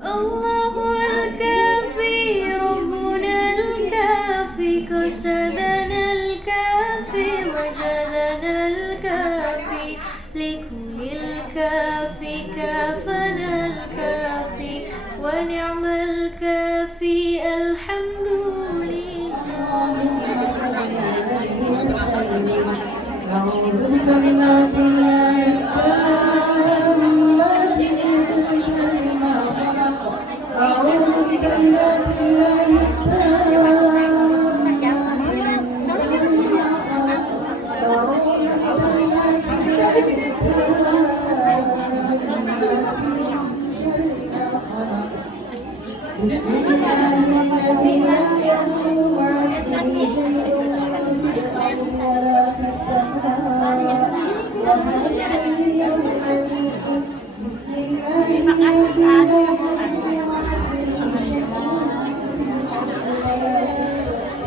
الله الكافي ربنا الكافي قصدنا الكافي وجدنا الكافي لكل الكافي كافنا الكافي ونعم الكافي الحمد لله. أعوذ بكلمات الله التامات من شر ما خلق. أعوذ بكلمات الله التامات من شر ما خلق. أعوذ بكلمات الله التامات من شر ما خلق. بسم الله الذي لا يضر مع اسمه شيء في الأرض ولا في السماء وهو السميع العليم. بسم الله الذي لا يضر مع اسمه شيء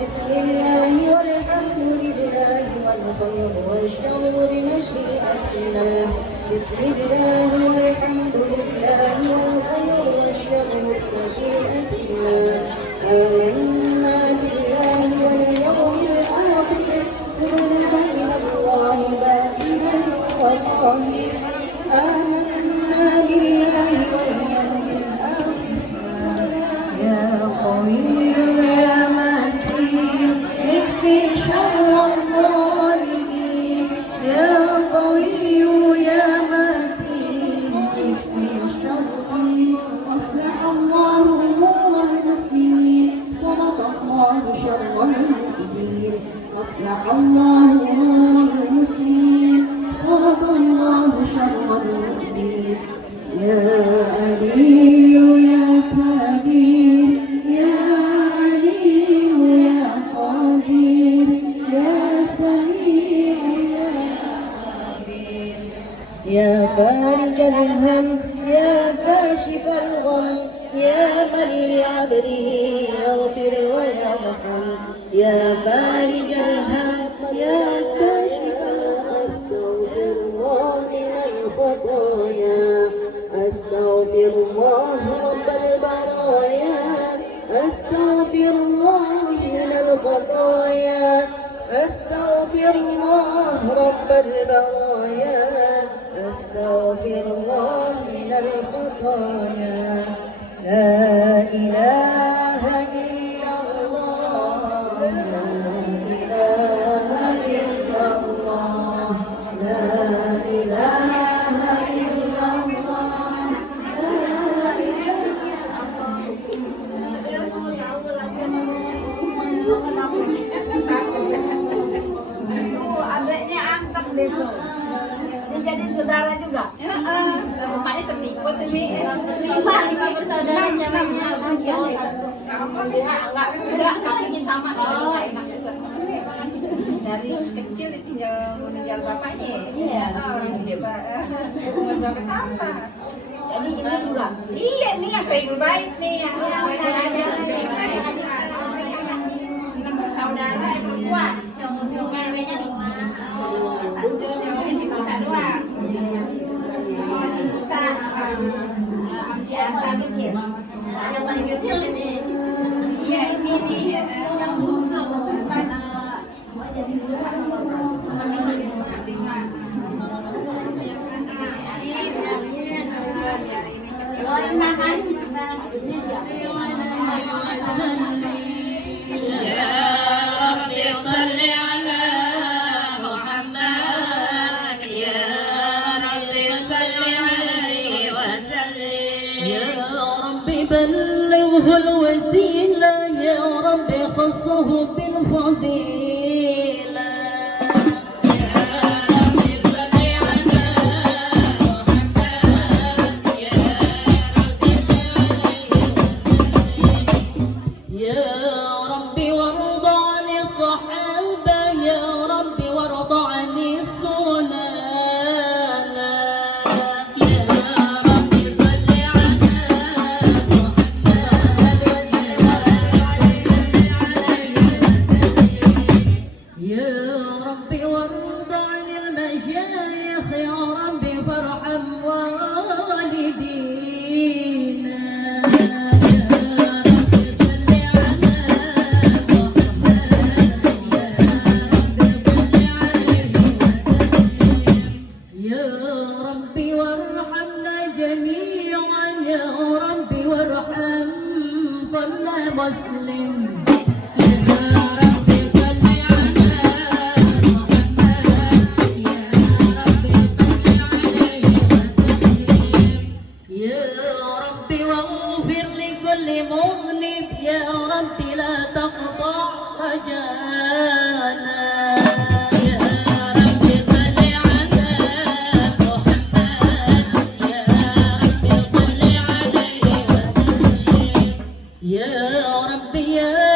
بسم الله والحمد لله والخير والشر بمشيئة الله. بسم الله والحمد لله والخير والشر بمشيئة الله. آمنا بالله واليوم الآخر تبنا من الله باطنا وظاهر. آمنا بالله واليوم الآخر تبنا يا قوي يا متين اكفي شر الظالمين. يا قوي يا متين اكفي شر. أصلح الله أمور المسلمين صرف الله شر المؤمنين. أصلح الله أمور المسلمين صرف الله شر المؤمنين. يا علي يا كبير يا عليم يا قدير يا سميع يا فارج الهم يا كاشف الغم يا من لعبده يغفر ويرحم. يا فارج الهم يا كاشف الغم. أستغفر الله من الخطايا. أستغفر الله رب البرايا. أستغفر الله من الخطايا. أستغفر الله رب البرايا. أستغفر الله من الخطايا. لا إله إلا الله. لا إله إلا الله. لا إله إلا الله. لا adiknya angkat gitu. Dia jadi saudara juga. Mukanya setiput ini. Lima bersaudara namanya. Enggak, kakinya sama nih, jadi nggak enak juga. Dari kecil tinggal mengejar bapaknya. Iya, orang sini bukan berapa tambah. Jadi ini juga. Iya, ini yang Sohibul Bait nih, yang Sohibul aja nih. 6 bersaudara yang perempuan. Ceweknya 5. Satu ceweknya si Musa doang. Sama si Musa, si Asa kecil. Yang paling kecil ini. Iya, ini nih. Yang busuk. Jadi Musa tinggal di rumah Fatimah. Kalau yang namanya juga ini siapa? بلغه الوسيلة يا رب خصه بالفضيلة. يا رب وارض عن الصحابة يا رب وارض عن الصلاة. جميعا يا ربي وارحم كل مسلم يا ربي واغفر لكل مذنب يا ربي لا تقطع رجانا يا ربي صل على محمد يا ربي صل عليه وسلم يا ربي يا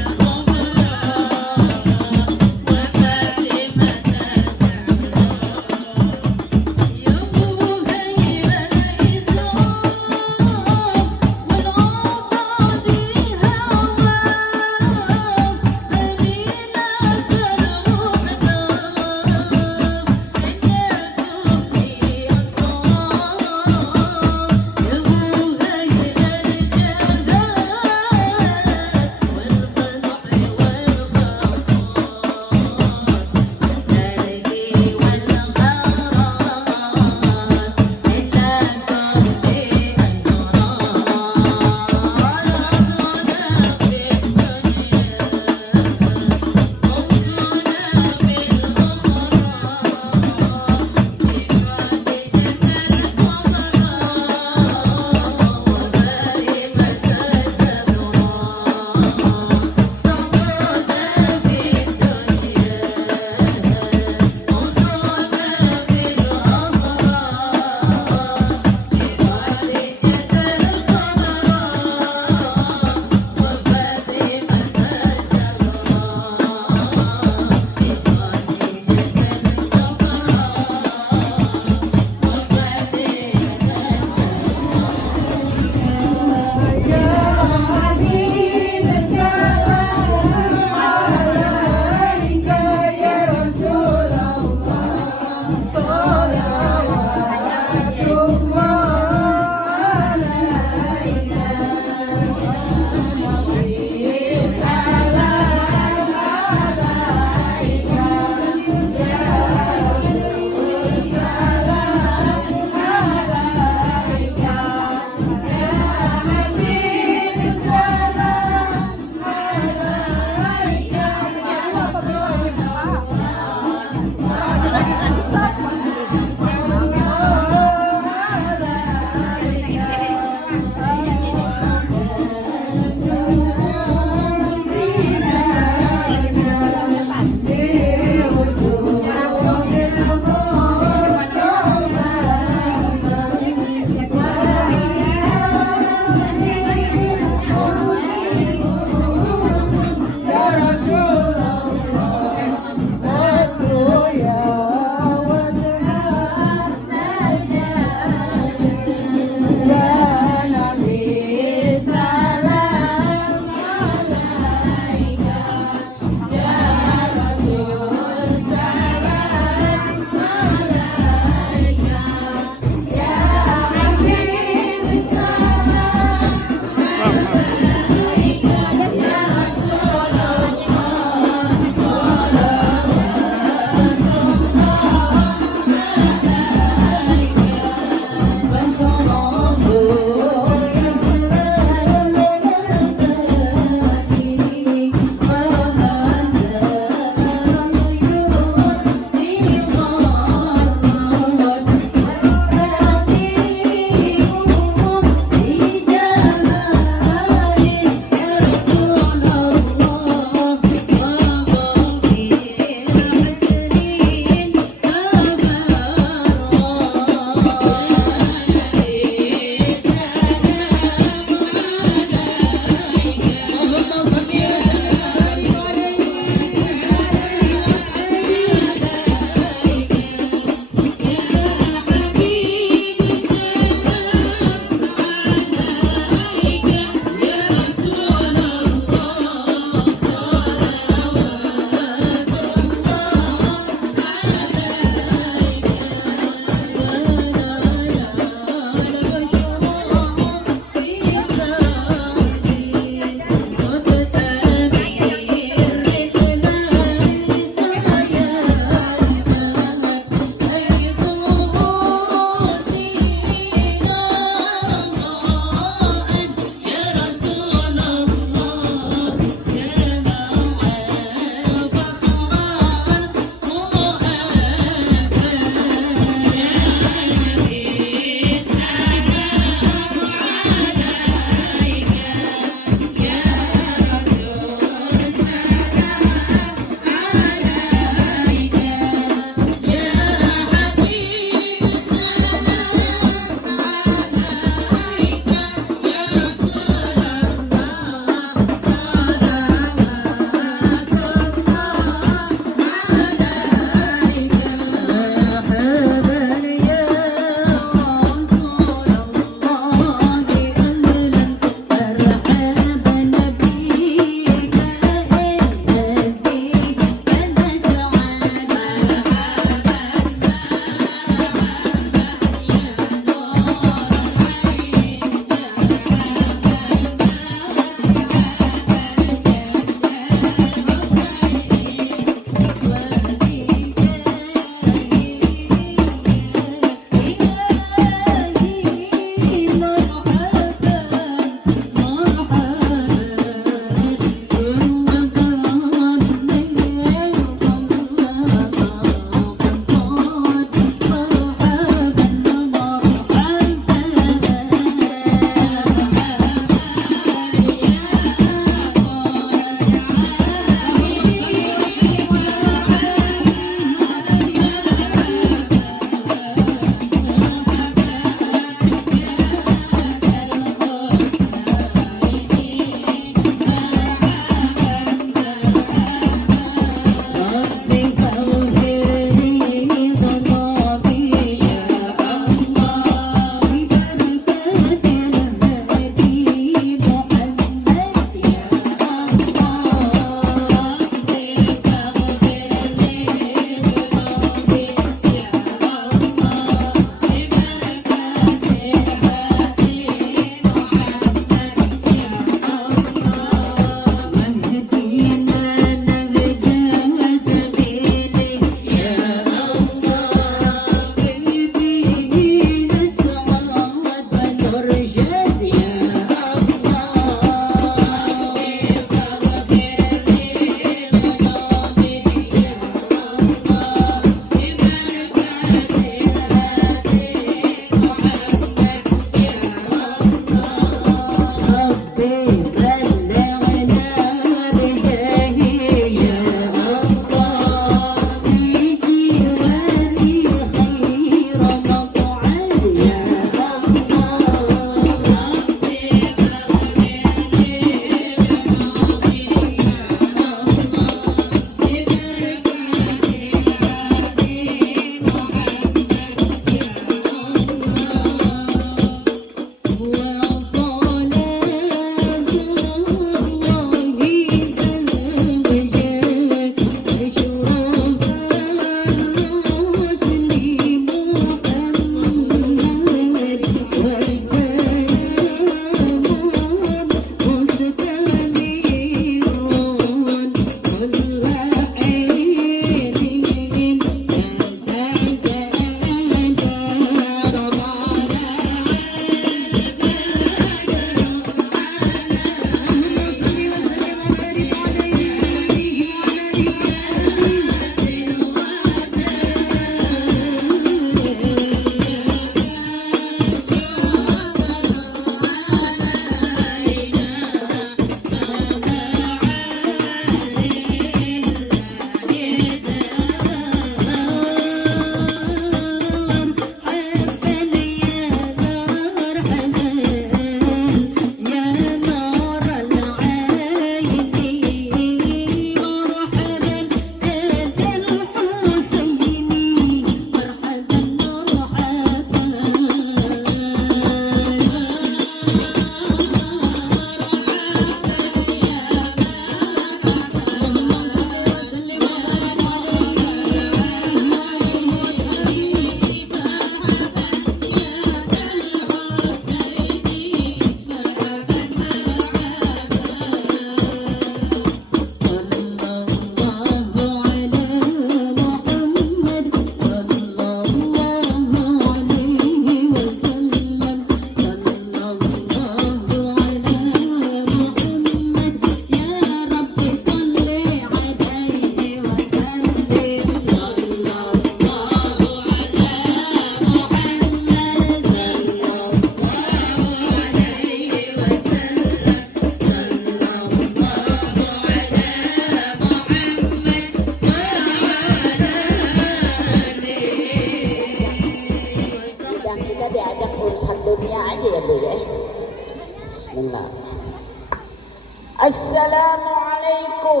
Assalamualaikum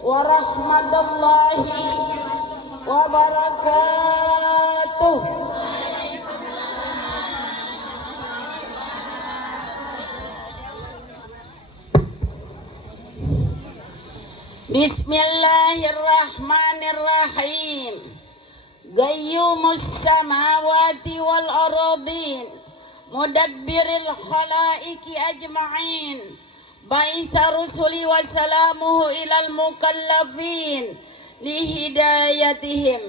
warahmatullahi wabarakatuh. Bismillahirrahmanirrahim. Qayyumus samawati wal aradin, mudabbiril khalaiqi ajma'in, ba'itha rusuli wa salamuhu ilal mukallafin lihidayatihim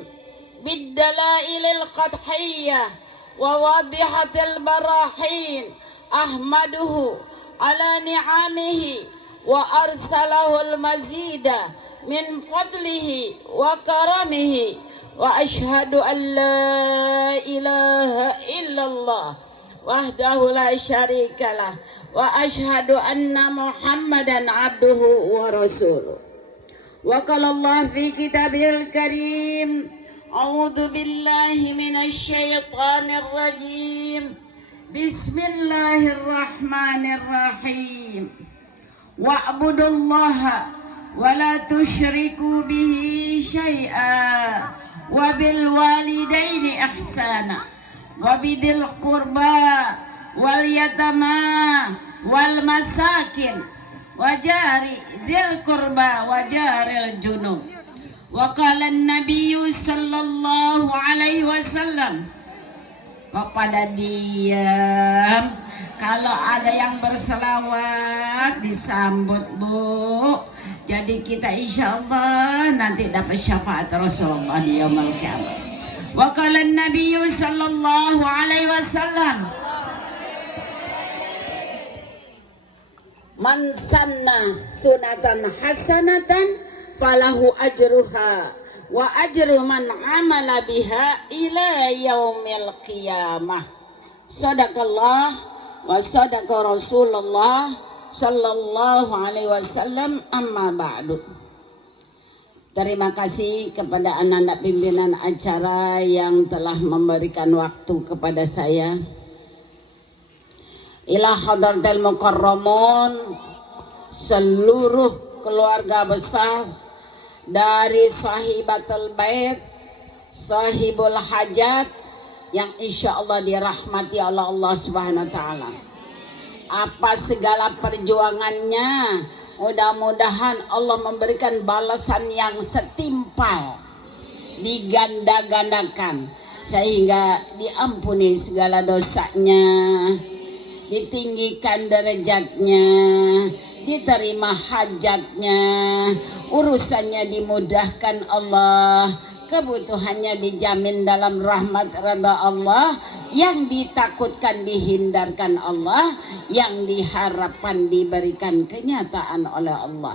biddalailil qadhiyyah wa wadihatil barahin. Ahmaduhu ala ni'amihi wa arsalahul mazida min fadlihi wa karamihi wa ashhadu an la ilaha illallah wahdahu la syarikalah wa ashhadu anna muhammadan abduhu wa rasuluh. Wa qala Allah fi kitabil karim, a'udzu billahi minasy syaithanir rajim, bismillahirrahmanirrahim. Wa'budullaha wa la tusyriku bihi syai'a wa bil walidaini ihsana wa bidil qurba wal yatama wal masakin wa jari dzil qurba wa jaril junub. Wa qala an-nabiyyu sallallahu alaihi wasallam, kepada diam. Kalau ada yang berselawat disambut, Bu. Jadi kita insya Allah nanti dapat syafaat Rasulullah di yaumul qiyamah. Wa qala an-nabiy sallallahu alaihi wasallam, man sanna sunatan hasanatan falahu ajruha wa ajru man amala biha ila yaumil qiyamah. Sadaqallah wa sadaqa Rasulullah sallallahu alaihi wasallam. Amma ba'du. Terima kasih kepada anak-anak pimpinan acara yang telah memberikan waktu kepada saya. Ila hadratil mukarramun, seluruh keluarga besar dari sahibatul bait, sahibul hajat, yang insya Allah dirahmati oleh Allah Subhanahu wa Ta'ala. Apa segala perjuangannya, mudah-mudahan Allah memberikan balasan yang setimpal, diganda-gandakan, sehingga diampuni segala dosanya, ditinggikan derajatnya, diterima hajatnya, urusannya dimudahkan Allah, kebutuhannya dijamin dalam rahmat rida Allah, yang ditakutkan dihindarkan Allah, yang diharapkan diberikan kenyataan oleh Allah.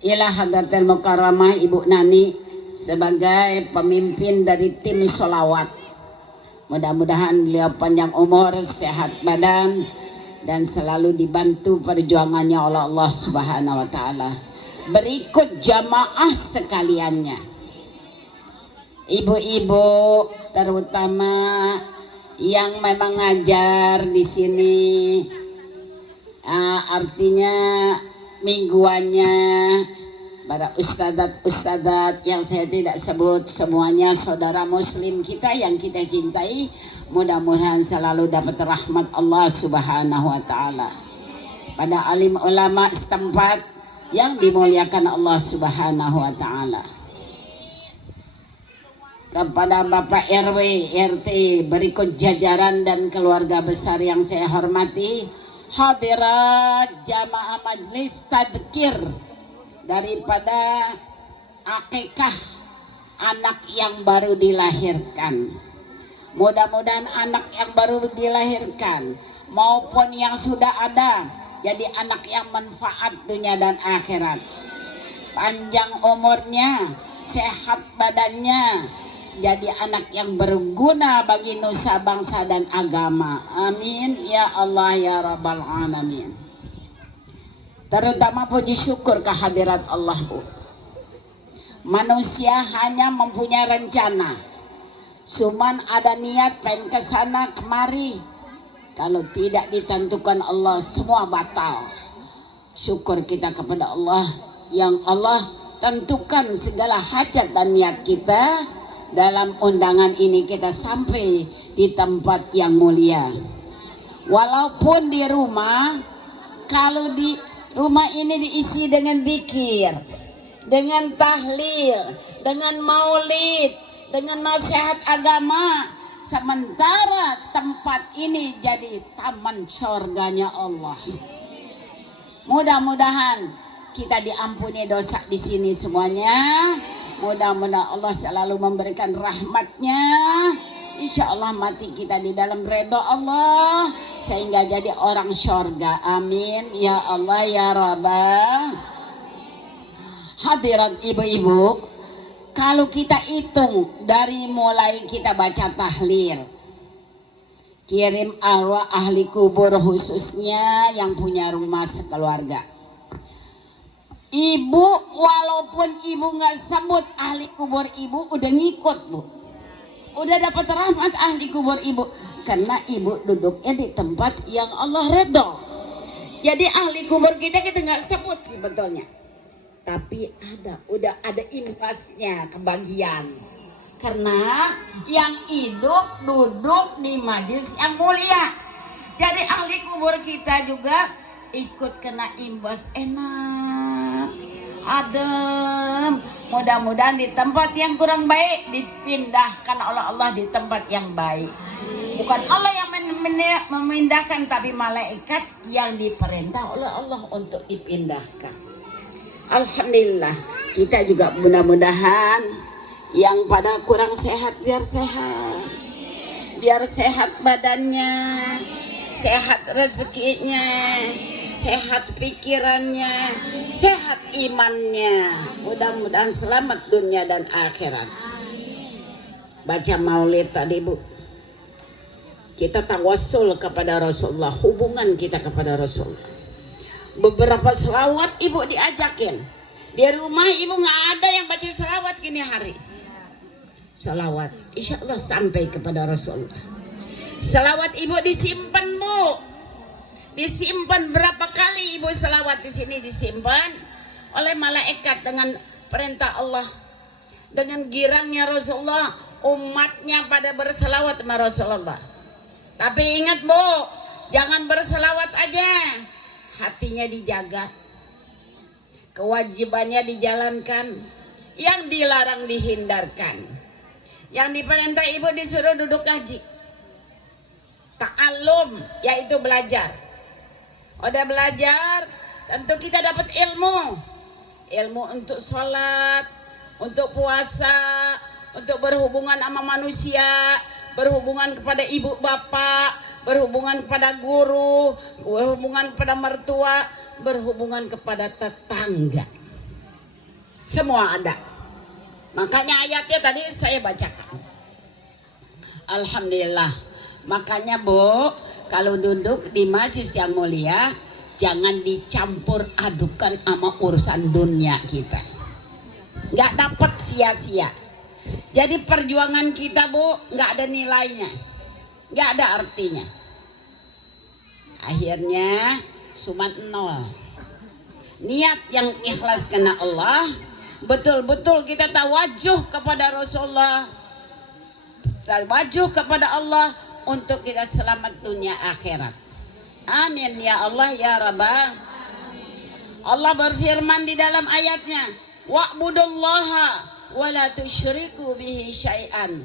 Ila hadratil mukarramah Ibu Nani sebagai pemimpin dari tim sholawat. Mudah-mudahan beliau panjang umur, sehat badan, dan selalu dibantu perjuangannya oleh Allah Subhanahu wa Ta'ala. Berikut jamaah sekaliannya, ibu-ibu terutama yang memang ngajar di sini, artinya mingguannya, para ustadzat yang saya tidak sebut semuanya, saudara muslim kita yang kita cintai, mudah-mudahan selalu dapat rahmat Allah Subhanahu wa Ta'ala. Pada alim ulama setempat yang dimuliakan Allah Subhanahu wa Ta'ala. Kepada Bapak RW, RT, berikut jajaran dan keluarga besar yang saya hormati, hadirat jamaah majlis tadzkir daripada akikah anak yang baru dilahirkan. Mudah-mudahan anak yang baru dilahirkan maupun yang sudah ada jadi anak yang manfaat dunia dan akhirat. Panjang umurnya, sehat badannya, jadi anak yang berguna bagi nusa bangsa dan agama. Amin ya Allah ya Rabbal Alamin. Terutama puji syukur kehadirat Allah, Bu. Manusia hanya mempunyai rencana, cuman ada niat pengen kesana kemari, Kalau tidak ditentukan Allah, semua batal. Syukur kita kepada Allah yang Allah tentukan segala hajat dan niat kita. Dalam undangan ini kita sampai di tempat yang mulia. Walaupun di rumah, kalau di rumah ini diisi dengan zikir, dengan tahlil, dengan maulid, dengan nasihat agama, sementara tempat ini jadi taman surganya Allah. Mudah-mudahan kita diampuni dosa di sini semuanya. Mudah-mudahan Allah selalu memberikan rahmatnya. Insya Allah mati kita di dalam redha Allah sehingga jadi orang surga. Amin ya Allah ya Rabbal. Hadirat ibu-ibu, kalau kita hitung dari mulai kita baca tahlil, kirim arwah ahli kubur khususnya yang punya rumah sekeluarga. Ibu walaupun ibu nggak sebut ahli kubur ibu udah ngikut bu, udah dapat rahmat ahli kubur ibu karena ibu duduknya di tempat yang Allah redha. Jadi ahli kubur kita nggak sebut sebetulnya, tapi udah ada imbasnya kebagian karena yang hidup duduk di majlis yang mulia. Jadi ahli kubur kita juga ikut kena imbas enak, adem. Mudah-mudahan di tempat yang kurang baik dipindahkan oleh Allah di tempat yang baik. Bukan Allah yang memindahkan, tapi malaikat yang diperintah oleh Allah untuk dipindahkan. Alhamdulillah, kita juga mudah-mudahan yang pada kurang sehat biar sehat badannya, sehat rezekinya, sehat pikirannya, sehat imannya. Mudah-mudahan selamat dunia dan akhirat. Baca maulid tadi bu, kita tawassul kepada Rasulullah, hubungan kita kepada Rasulullah. Beberapa selawat ibu diajakin. Di rumah ibu nggak ada yang baca selawat gini hari. Selawat, insya Allah sampai kepada Rasulullah. Selawat ibu disimpan bu. Disimpan berapa kali ibu selawat di sini disimpan oleh malaikat dengan perintah Allah. Dengan girangnya Rasulullah, umatnya pada berselawat sama Rasulullah. Tapi ingat bu, jangan berselawat aja, hatinya dijaga, kewajibannya dijalankan, yang dilarang dihindarkan. Yang diperintah ibu disuruh duduk ngaji, ta'allum, yaitu belajar. Udah belajar, tentu kita dapat ilmu untuk sholat, untuk puasa, untuk berhubungan sama manusia, berhubungan kepada ibu bapak, berhubungan kepada guru, berhubungan kepada mertua, berhubungan kepada tetangga. Semua ada. Makanya ayatnya tadi saya bacakan. Alhamdulillah. Makanya bu, kalau duduk di majlis yang mulia, jangan dicampur adukan sama urusan dunia kita. Gak dapat sia-sia. Jadi perjuangan kita bu, gak ada nilainya, gak ada artinya. Akhirnya sumat nol. Niat yang ikhlas karena Allah, betul-betul kita tawajuh kepada Rasulullah, tawajuh kepada Allah untuk kita selamat dunia akhirat. Amin ya Allah ya Rabbal. Allah berfirman di dalam ayatnya, wa'budullaha wa la tusyriku bihi syai'an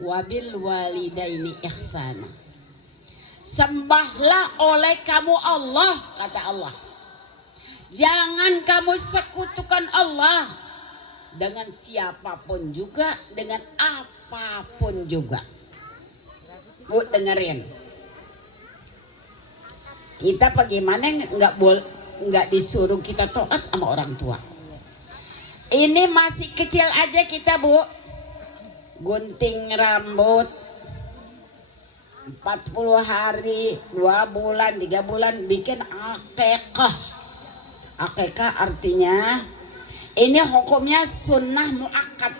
wa bil walidaini ihsana. Sembahlah oleh kamu Allah, kata Allah. Jangan kamu sekutukan Allah dengan siapapun juga, dengan apapun juga. Bu, dengerin. Kita bagaimana nggak disuruh kita taat sama orang tua. Ini masih kecil aja kita bu, gunting rambut 40 hari, 2 bulan, 3 bulan bikin akekah. Akekah artinya ini hukumnya sunnah muakkad.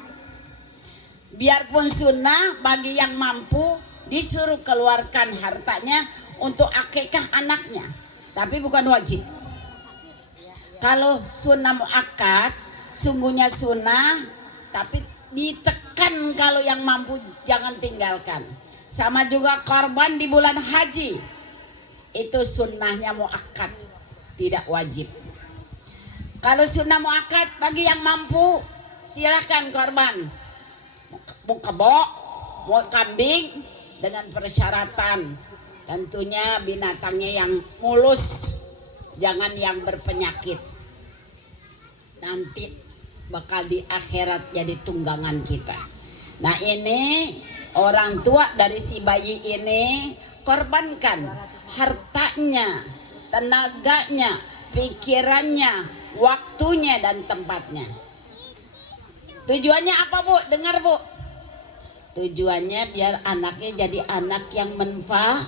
Biarpun sunnah bagi yang mampu disuruh keluarkan hartanya untuk akikah anaknya, tapi bukan wajib. Kalau sunnah muakkad, sungguhnya sunnah, tapi ditekan kalau yang mampu jangan tinggalkan. Sama juga korban di bulan haji, itu sunnahnya muakkad, tidak wajib. Kalau sunnah muakkad bagi yang mampu silahkan korban, mau kebo, mau kambing, dengan persyaratan tentunya binatangnya yang mulus, jangan yang berpenyakit. Nanti bakal di akhirat jadi tunggangan kita. Nah ini orang tua dari si bayi ini korbankan hartanya, tenaganya, pikirannya, waktunya dan tempatnya. Tujuannya apa Bu? Dengar Bu. Tujuannya biar anaknya jadi anak yang manfaat.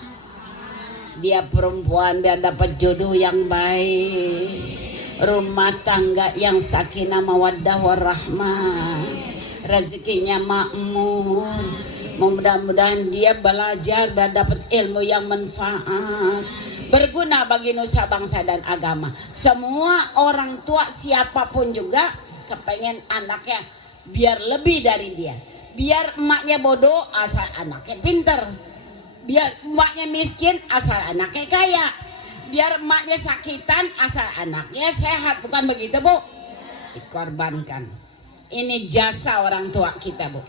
Dia perempuan biar dapat jodoh yang baik, rumah tangga yang sakinah mawaddah warahmah, rezekinya makmur. Mudah-mudahan dia belajar biar dapat ilmu yang manfaat, berguna bagi nusa bangsa dan agama. Semua orang tua siapapun juga kepengen anaknya biar lebih dari dia. Biar emaknya bodoh asal anaknya pinter, biar emaknya miskin asal anaknya kaya, biar emaknya sakitan asal anaknya sehat. Bukan begitu Bu? Dikorbankan. Ini jasa orang tua kita Bu.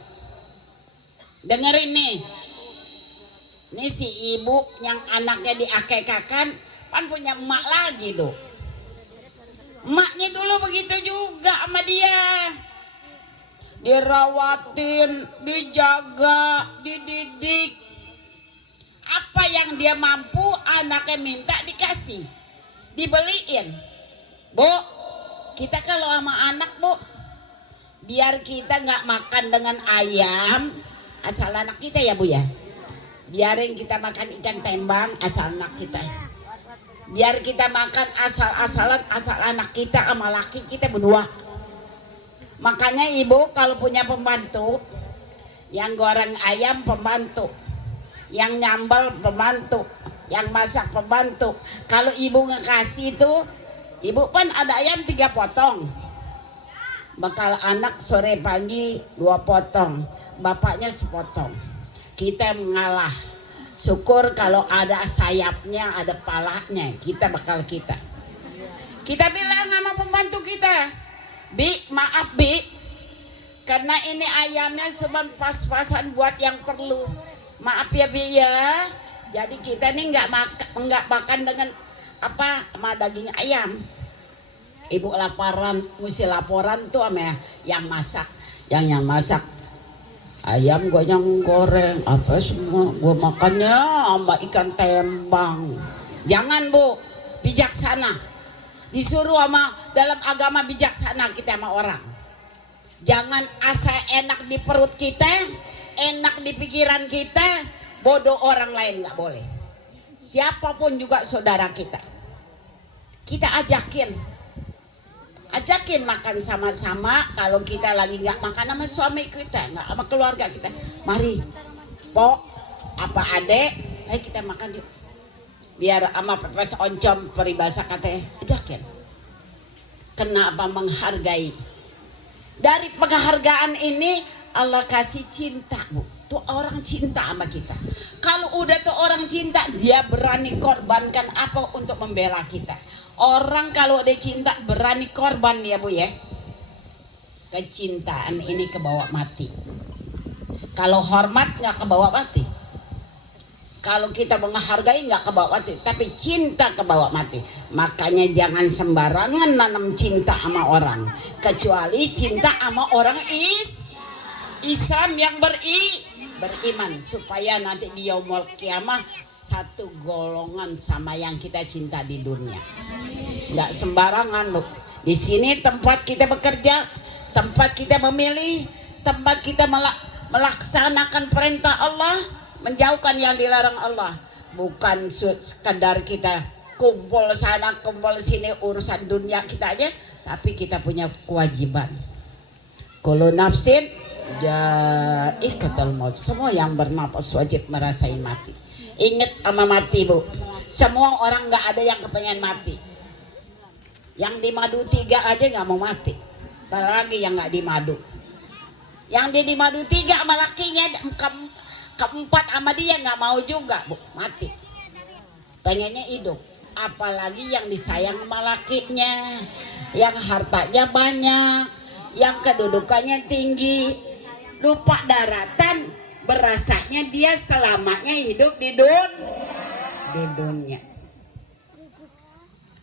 Dengerin nih, ini si ibu yang anaknya diakekakan kan punya emak lagi Do. Emaknya dulu begitu juga sama dia, dirawatin, dijaga, dididik. Apa yang dia mampu anaknya minta dikasih, dibeliin. Bu, kita kalau sama anak Bu, biar kita nggak makan dengan ayam asal anak kita ya Bu ya. Biarin kita makan ikan tembang asal anak kita. Biar kita makan asal-asalan asal anak kita sama laki kita berdua. Makanya ibu kalau punya pembantu, yang goreng ayam pembantu, yang nyambal pembantu, yang masak pembantu. Kalau ibu ngekasih itu, ibu kan ada ayam 3 potong, bakal anak sore pagi 2 potong, bapaknya sepotong. Kita mengalah. Syukur kalau ada sayapnya, ada palanya, kita bakal kita bilang sama pembantu kita, Bi, maaf Bi, karena ini ayamnya cuma pas-pasan buat yang perlu. Maaf ya Bi ya. Jadi kita nih nggak makan dengan apa sama daging ayam. Ibu laparan, mesti laporan tuh sama yang masak. Yang masak ayam gue yang goreng apa semua gue makannya sama ikan tembang. Jangan Bu, bijaksana. Disuruh sama dalam agama bijaksana kita sama orang. Jangan asal enak di perut kita, enak di pikiran kita, bodoh orang lain nggak boleh. Siapapun juga saudara kita, kita ajakin makan sama-sama. Kalau kita lagi nggak makan sama suami kita, nggak sama keluarga kita, mari Pok apa adek, ayo kita makan yuk. Biar ama pepes oncom peribahasa katanya ajakin. Kenapa menghargai? Dari penghargaan ini Allah kasih cinta Bu. Tuh orang cinta sama kita. Kalau udah tuh orang cinta, dia berani korbankan apa untuk membela kita. Orang kalau dia cinta berani korban ya Bu ya. Kecintaan ini kebawa mati. Kalau hormat nggak kebawa mati. Kalau kita menghargai nggak kebawa mati, tapi cinta kebawa mati. Makanya jangan sembarangan nanam cinta sama orang, kecuali cinta sama orang Islam yang beriman, supaya nanti di yaumul kiamah satu golongan sama yang kita cinta di dunia. Nggak sembarangan Bu. Di sini tempat kita bekerja, tempat kita memilih, tempat kita melaksanakan perintah Allah, menjauhkan yang dilarang Allah. Bukan sekedar kita kumpul sana kumpul sini urusan dunia kita aja, tapi kita punya kewajiban. Kullu nafsin Ikatul maut. Semua yang bernapas wajib merasai mati. Ingat sama mati, Bu. Semua orang nggak ada yang kepengen mati. Yang di madu 3 aja nggak mau mati. Apalagi yang nggak di madu. Yang dia di madu 3 sama lakinya, keempat sama dia nggak mau juga, Bu, mati. Pengennya hidup. Apalagi yang disayang sama lakinya, yang hartanya banyak, yang kedudukannya tinggi. Lupa daratan, berasanya dia selamanya hidup di dunia.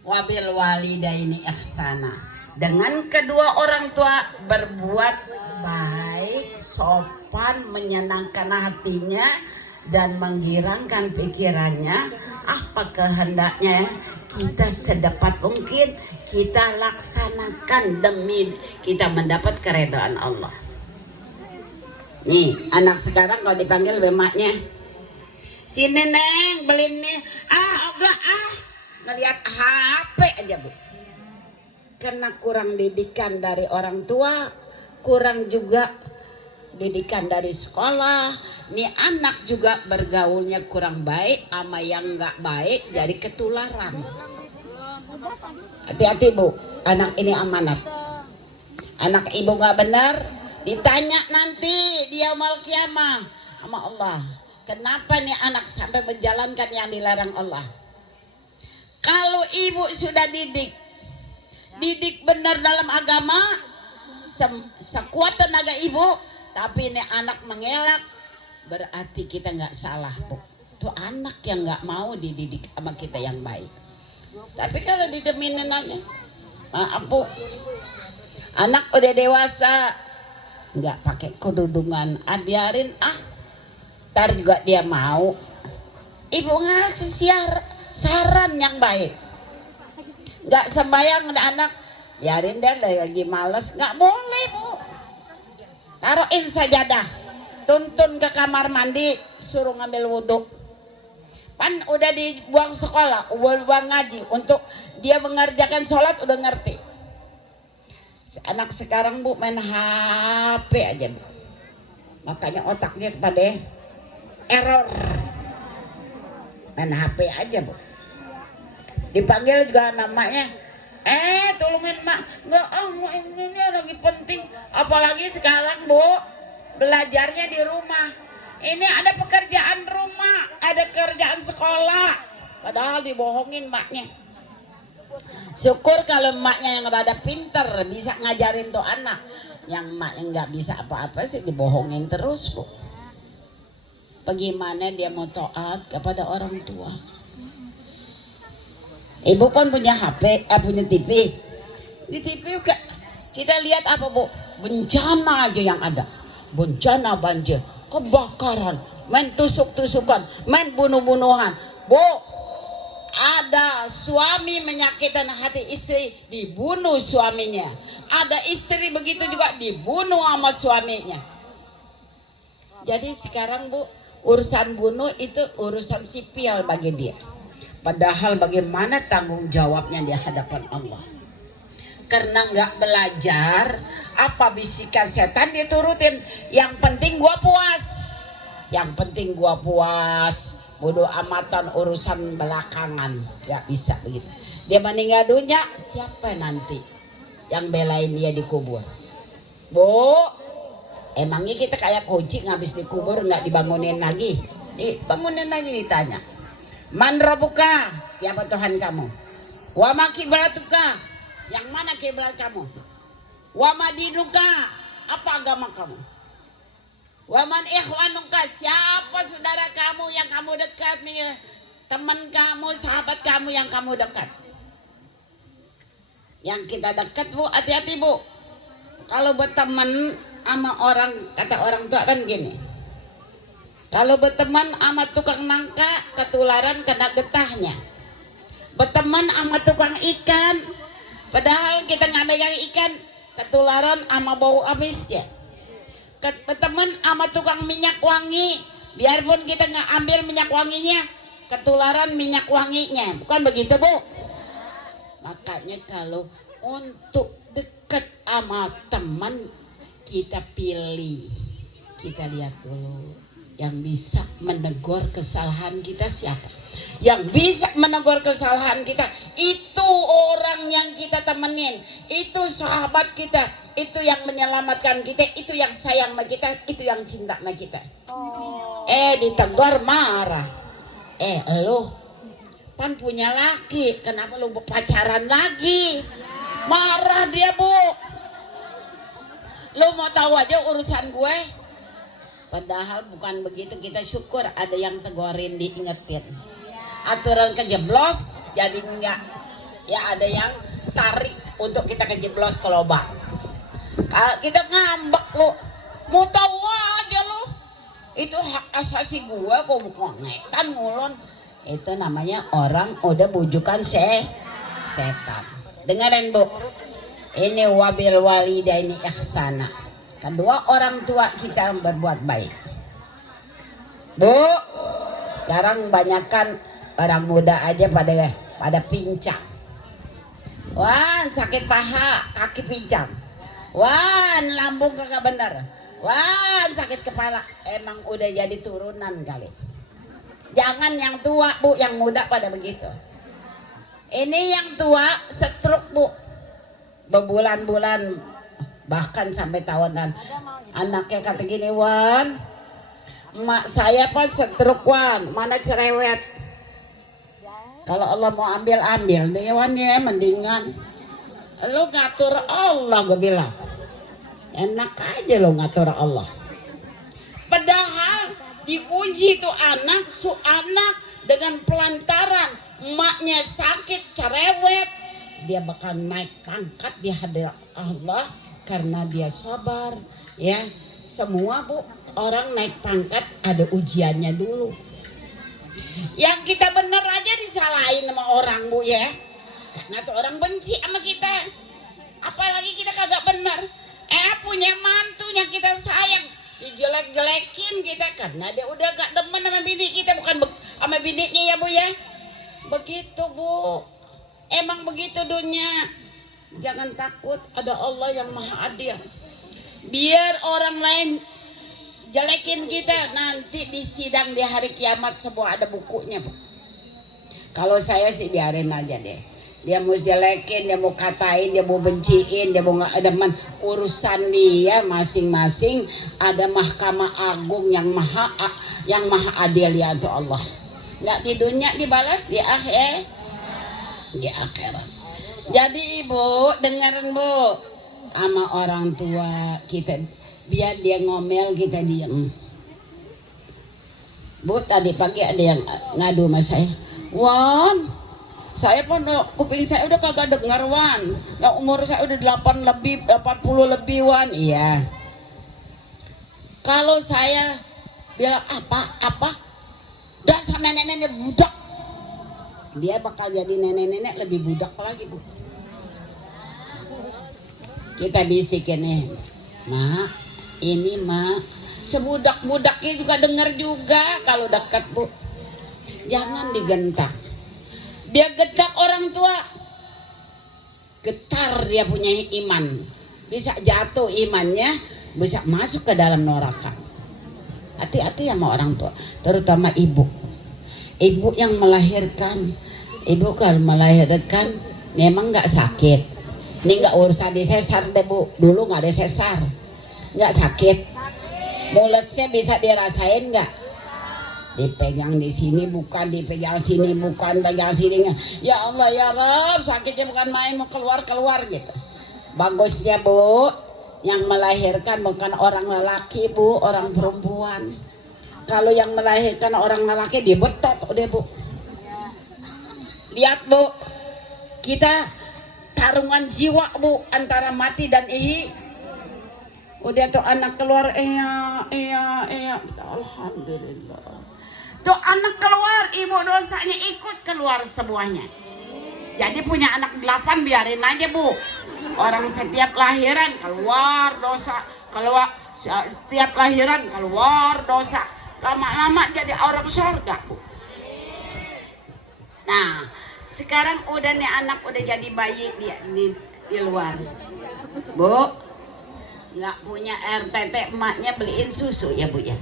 Wabil walidaini ihsana. Dengan kedua orang tua berbuat baik, sopan, menyenangkan hatinya dan menggirangkan pikirannya. Apa kehendaknya kita sedapat mungkin kita laksanakan demi kita mendapat keredaan Allah. Nih, anak sekarang kalau dipanggil bemaknya, sini neng beliin nih, enggak ngeliat HP aja, Bu. Karena kurang didikan dari orang tua, kurang juga didikan dari sekolah. Nih anak juga bergaulnya kurang baik sama yang nggak baik, jadi ketularan. Hati-hati, Bu, anak ini amanat. Anak ibu nggak benar, ditanya nanti dia yaumul kiamah sama Allah. Kenapa nih anak sampai menjalankan yang dilarang Allah? Kalau ibu sudah didik benar dalam agama, sekuat tenaga ibu, tapi ini anak mengelak, berarti kita nggak salah, Bu. Itu anak yang nggak mau dididik sama kita yang baik. Tapi kalau dideminin aja, maaf, Bu, anak udah dewasa, nggak pakai kerudungan, biarin ntar juga dia mau. Ibu ngasih saran yang baik. Nggak sembayang anak, biarin dia lagi males, nggak boleh, Bu. Taruhin sajadah, tuntun ke kamar mandi, suruh ngambil wudhu. Pan udah dibuang sekolah, buang ngaji, untuk dia mengerjakan sholat udah ngerti. Anak sekarang, Bu, main HP aja, Bu. Makanya otaknya pada error. Main HP aja, Bu. Dipanggil juga namanya, tolongin mak. Nggak, ini lagi penting. Apalagi sekarang, Bu, belajarnya di rumah. Ini ada pekerjaan rumah, ada kerjaan sekolah. Padahal dibohongin maknya. Syukur kalau emaknya yang rada pinter bisa ngajarin tuh anak. Yang emaknya nggak bisa apa-apa sih dibohongin terus, Bu. Bagaimana dia mau taat kepada orang tua? Ibu pun punya HP, punya TV. Di TV kita lihat apa, Bu? Bencana aja yang ada. Bencana banjir, kebakaran, main tusuk-tusukan, main bunuh-bunuhan. Bu, ada suami menyakitkan hati istri, dibunuh suaminya. Ada istri begitu juga dibunuh sama suaminya. Jadi sekarang, Bu, urusan bunuh itu urusan sipil bagi dia. Padahal bagaimana tanggung jawabnya di hadapan Allah? Karena nggak belajar, apa bisikan setan diturutin. Yang penting gua puas. Yang penting gua puas. Bodoh amatan urusan belakangan. Nggak bisa begitu. Dia meninggal dunia, siapa nanti yang belain dia dikubur? Bu, emangnya kita kayak kucing habis dikubur nggak dibangunin lagi? Bangunin lagi ditanya. Man rabbuka, siapa Tuhan kamu? Wa ma kiblatuka, yang mana kiblat kamu? Wa ma dinuka, apa agama kamu? Wa man ikhwanuka, siapa saudara kamu yang kamu dekat nih? Teman kamu, sahabat kamu yang kamu dekat. Yang kita dekat, Bu, hati-hati, Bu. Kalau berteman sama orang, kata orang tua kan gini. Kalau berteman sama tukang nangka, ketularan kena getahnya. Berteman sama tukang ikan, padahal kita nggak megang ikan, ketularan sama bau amisnya. Berteman sama tukang minyak wangi, biarpun kita nggak ambil minyak wanginya, ketularan minyak wanginya. Bukan begitu, Bu? Makanya kalau untuk dekat sama teman, kita pilih. Kita lihat dulu yang bisa menegur kesalahan kita siapa. Yang bisa menegur kesalahan kita itu orang yang kita temenin, itu sahabat kita, itu yang menyelamatkan kita, itu yang sayang sama kita, itu yang cinta sama kita. Ditegur marah. Lu pan punya laki, kenapa lu pacaran lagi? Marah dia, Bu. Lu mau tahu aja urusan gue. Padahal bukan begitu, kita syukur ada yang tegurin, diingetin. Aturan kejeblos jadi enggak. Ya ada yang tarik untuk kita kejeblos ke lubang. Kita ngambek lu. Mau tahu aja lu. Itu hak asasi gue, kok kongekan ngulon. Itu namanya orang udah bujukan setan. Dengerin, Bu. Ini wabil walidaini ihsana. Kedua orang tua kita berbuat baik. Bu, sekarang banyakkan orang muda aja pada pincang. Wan, sakit paha, kaki pincang. Wan, lambung kagak bener. Wan, sakit kepala. Emang udah jadi turunan kali. Jangan yang tua, Bu, yang muda pada begitu. Ini yang tua stroke, Bu. Berbulan-bulan, bahkan sampai tahunan. Anaknya kata gini, Wan, emak saya pan stroke, Wan, mana cerewet. Kalau Allah mau ambil deh, Wan, ya mendingan lu ngatur Allah, gue bilang. Enak aja lo ngatur Allah. Padahal diuji tuh anak dengan pelantaran emaknya sakit cerewet, dia bakal naik pangkat di hadirat Allah karena dia sabar. Ya, semua, Bu, orang naik pangkat ada ujiannya dulu. Yang kita bener aja disalahin sama orang, Bu, ya. Karena tuh orang benci sama kita. Apalagi kita kagak bener. Punya mantu yang kita sayang, dijelek-jelekin kita karena dia udah gak demen sama bini kita, bukan sama bininya, ya, Bu, ya. Begitu, Bu. Emang begitu dunia. Jangan takut, ada Allah yang maha adil. Biar orang lain jelekin kita, nanti di sidang di hari kiamat semua ada bukunya, Bu. Kalau saya sih biarin aja deh. Dia mau jelekin, dia mau katain, dia mau benciin, dia mau nggak demen, urusan dia masing-masing. Ada Mahkamah Agung yang maha adil, ya itu Allah. Nggak di dunia dibalas, di akhirat. Jadi, Ibu, dengerin, Bu, sama orang tua kita, biar dia ngomel kita diam. Bu, tadi pagi ada yang ngadu sama saya, Wan, saya pun kuping saya udah kagak dengar, Wan. Yang umur saya udah 80 lebih, Wan. Iya. Kalau saya bilang apa? Dasar nenek-nenek budak. Dia bakal jadi nenek-nenek lebih budak lagi, Bu. Kita bisikin nih, Mak, ini Mak. Sebudak-budaknya juga dengar juga kalau dekat, Bu. Jangan digentak. Dia getak orang tua, getar dia punya iman, bisa jatuh imannya, bisa masuk ke dalam neraka. Hati-hati sama orang tua, terutama ibu yang melahirkan. Ibu kalau melahirkan memang nggak sakit. Ini nggak urusan disesar deh, Bu. Dulu nggak ada sesar, nggak sakit. Mulusnya bisa dirasain nggak? Dipegang di sini bukan, dipegang sini bukan, pegang sini. Ya Allah, ya Rabb, sakitnya bukan main, mau keluar gitu. Bagusnya, Bu, yang melahirkan bukan orang lelaki, Bu, orang perempuan. Kalau yang melahirkan orang lelaki, dia betot deh, Bu. Lihat, Bu, kita tarungan jiwa, Bu, antara mati dan ihi. Udah tuh anak keluar, iya, alhamdulillah. Tuh anak keluar, ibu dosanya ikut keluar semuanya. Jadi punya anak 8 biarin aja, Bu. Orang setiap lahiran keluar dosa, setiap lahiran keluar dosa. Lama-lama jadi orang surga, Bu. Nah, sekarang udah nih anak udah jadi bayi di luar, Bu. nggak punya RTT, emaknya beliin susu ya Bu ya.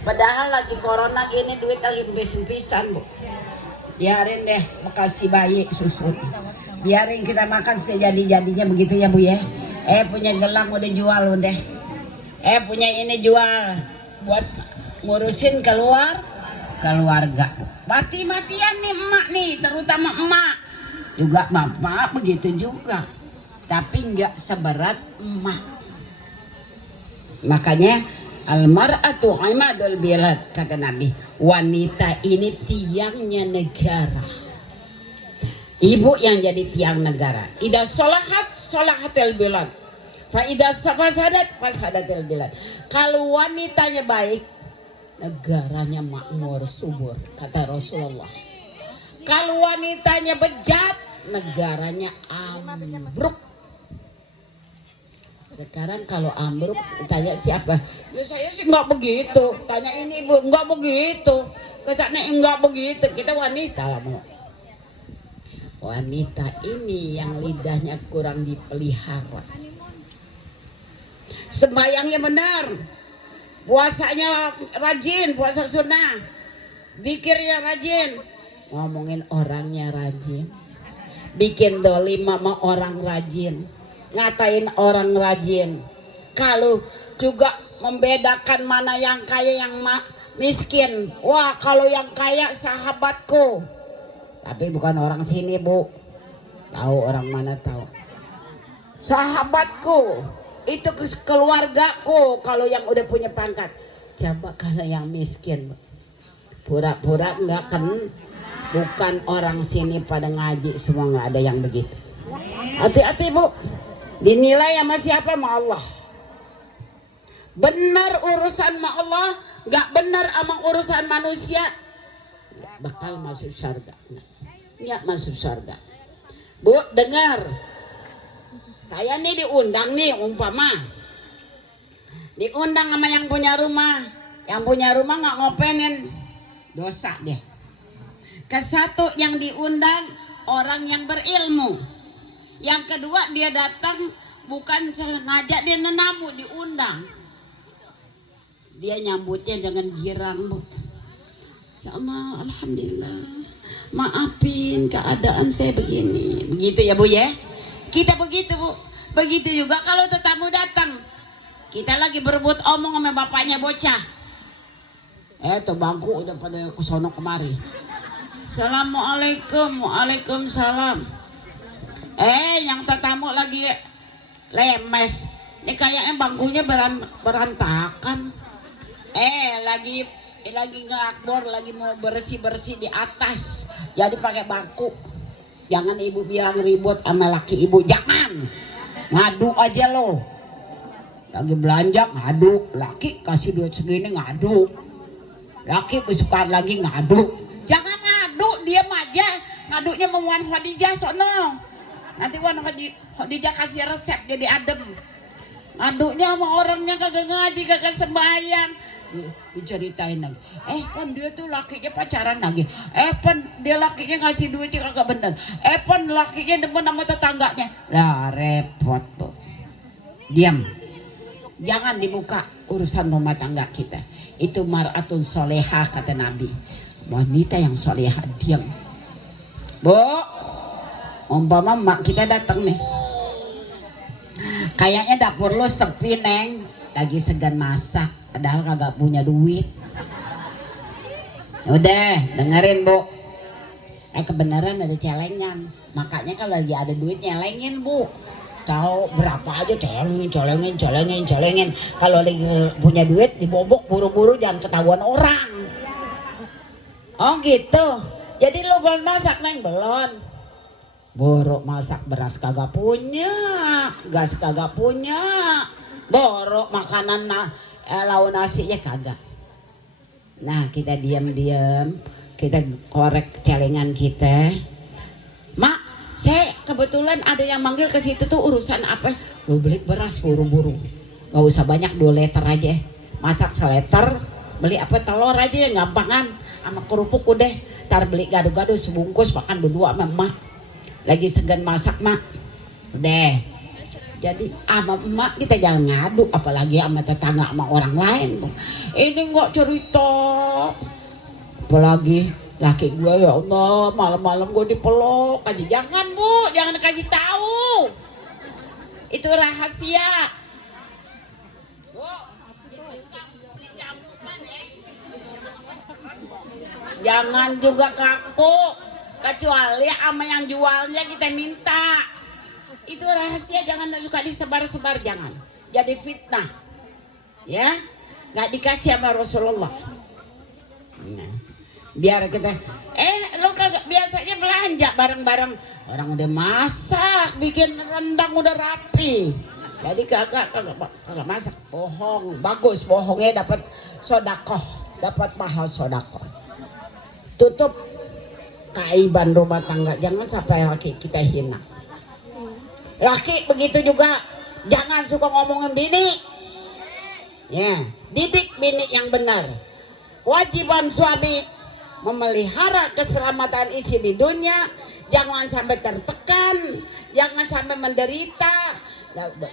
Padahal lagi corona gini duit lagi habis-habisan Bu. Biarin deh bekasi bayi susu. Biarin kita makan sejadi-jadinya begitu ya Bu ya. Punya gelang udah jual udah. Punya ini jual buat ngurusin keluarga. Mati-matian nih emak nih, terutama emak. Juga bapak begitu juga. Tapi nggak seberat emak. Makanya almar'atu imadul bilad kata Nabi. Wanita ini tiangnya negara. Ibu yang jadi tiang negara. Ida solahatil bilad. Fa ida fasadatil bilad. Kalau wanitanya baik, negaranya makmur subur kata Rasulullah. Kalau wanitanya bejat, negaranya ambruk. Sekarang kalau ambruk tanya siapa? Ya saya sih nggak begitu. Tanya ini ibu nggak begitu. Kesannya nggak begitu. Kita wanita lah Bu. Wanita ini yang lidahnya kurang dipelihara. Sembayangnya benar. Puasanya rajin, puasa sunnah. Zikirnya rajin. Ngomongin orangnya rajin. Bikin dolim sama orang rajin. Ngatain orang rajin. Kalau juga membedakan mana yang kaya yang miskin. Wah, kalau yang kaya sahabatku. Tapi bukan orang sini Bu. Tahu orang mana tahu. Sahabatku. Itu keluargaku kalau yang udah punya pangkat. Coba kalau yang miskin. Pura-pura enggak kan. Bukan orang sini pada ngaji semua, nggak ada yang begitu. Hati-hati Bu. Dinilai sama siapa? Sama Allah. Benar urusan sama Allah, nggak benar sama urusan manusia, bakal masuk surga. Nggak masuk surga. Bu, dengar. Saya nih diundang nih umpama. Diundang sama yang punya rumah. Yang punya rumah nggak ngopenin, dosa deh. Kesatu yang diundang orang yang berilmu. Yang kedua dia datang bukan sengaja, dia nenamu diundang. Dia nyambutnya dengan girang Bu. Ya Allah, alhamdulillah. Maafin keadaan saya begini. Begitu ya Bu ya. Kita begitu Bu. Begitu juga kalau tetamu datang. Kita lagi berebut omong sama bapaknya bocah. Tuh bangku udah pada kesono kemari. Assalamualaikum. Waalaikumsalam. Yang tetamu lagi lemes. Ini kayaknya bangkunya berantakan. Lagi ngelakbor, lagi mau bersih-bersih di atas. Jadi pakai bangku. Jangan ibu bilang ribut sama laki ibu. Jangan. Ngadu aja lo. Lagi belanja ngadu. Laki kasih duit segini ngadu. Laki besukan lagi ngadu. Jangan ngadu, diam aja. Ngadunya sama Wan Khadijah sono. Nanti Wan Khadijah kasih resep jadi adem. Ngadunya sama orangnya kagak ngaji, kagak sembahyang. Diceritain lagi. Pan dia tuh lakinya pacaran lagi. Pan dia lakinya ngasih duitnya kagak bener. Pan lakinya demen sama tetangganya. Lah repot tuh. Diam. Jangan dibuka urusan rumah tangga kita. Itu mar'atun solehah kata Nabi. Wanita yang solehah diam. Bu, umpama mak kita datang nih. Kayaknya dapur lo sepi Neng. Lagi segan masak. Padahal kagak punya duit. Udah dengerin Bu. Kebenaran ada celengan. Makanya kalau lagi ada duit nyelengin Bu. Tahu berapa aja colengin. Kalau lagi punya duit dibobok buru-buru, jangan ketahuan orang. Oh gitu. Jadi lo belum masak Neng? Belum. Borok masak beras kagak punya, gas kagak punya, borok makanan lauk nasinya kagak. Nah kita diam-diam, kita korek celengan kita. Mak, saya kebetulan ada yang manggil ke situ tuh urusan apa? Lo beli beras buru-buru, gak usah banyak 2 liter aja. Masak 1 liter, beli apa telur aja yang gampangan, sama kerupuk udah. Ntar beli gado-gado sebungkus makan berdua sama emak. Lagi segan masak mak. Udah. Jadi sama emak kita jangan ngadu, apalagi sama tetangga sama orang lain. Ini nggak cerita, apalagi laki gue ya Allah malam-malam gue dipeluk aja. Jangan bu, jangan kasih tahu, itu rahasia. Jangan juga kaku, kecuali sama yang jualnya kita minta. Itu rahasia, jangan suka disebar-sebar, jangan jadi fitnah ya, nggak dikasih sama Rasulullah. Nah, biar kita lo kagak biasanya belanja bareng-bareng orang udah masak, bikin rendang udah rapi, jadi kagak masak. Bohong, bagus bohongnya, dapat sodakoh, dapat mahal sodakoh. Tutup keaiban rumah tangga, jangan sampai laki kita hina. Laki begitu juga, jangan suka ngomongin bini. Ya, didik bini yang benar. Kewajiban suami memelihara keselamatan istri di dunia, jangan sampai tertekan, jangan sampai menderita.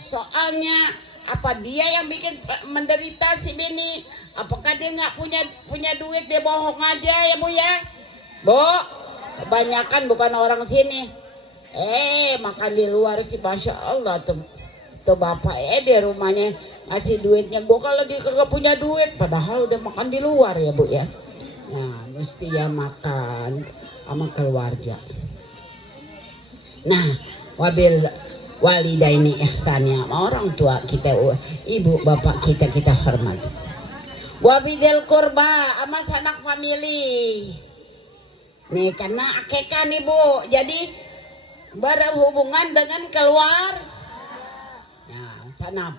Soalnya apa dia yang bikin menderita si bini? Apakah dia nggak punya duit, dia bohong aja ya bu ya? Bu, kebanyakan bukan orang sini. Makan di luar sih, masya Allah tuh bapak di rumahnya ngasih duitnya. Gue kalau dia kagak punya duit, padahal udah makan di luar ya bu ya. Nah mesti ya makan sama keluarga. Nah wabil walidaini ihsannya, orang tua kita, ibu bapak kita hormati. Wabil kurba sama sanak family. Nih karena akekah nih bu, jadi berhubungan dengan keluar. Nah, sana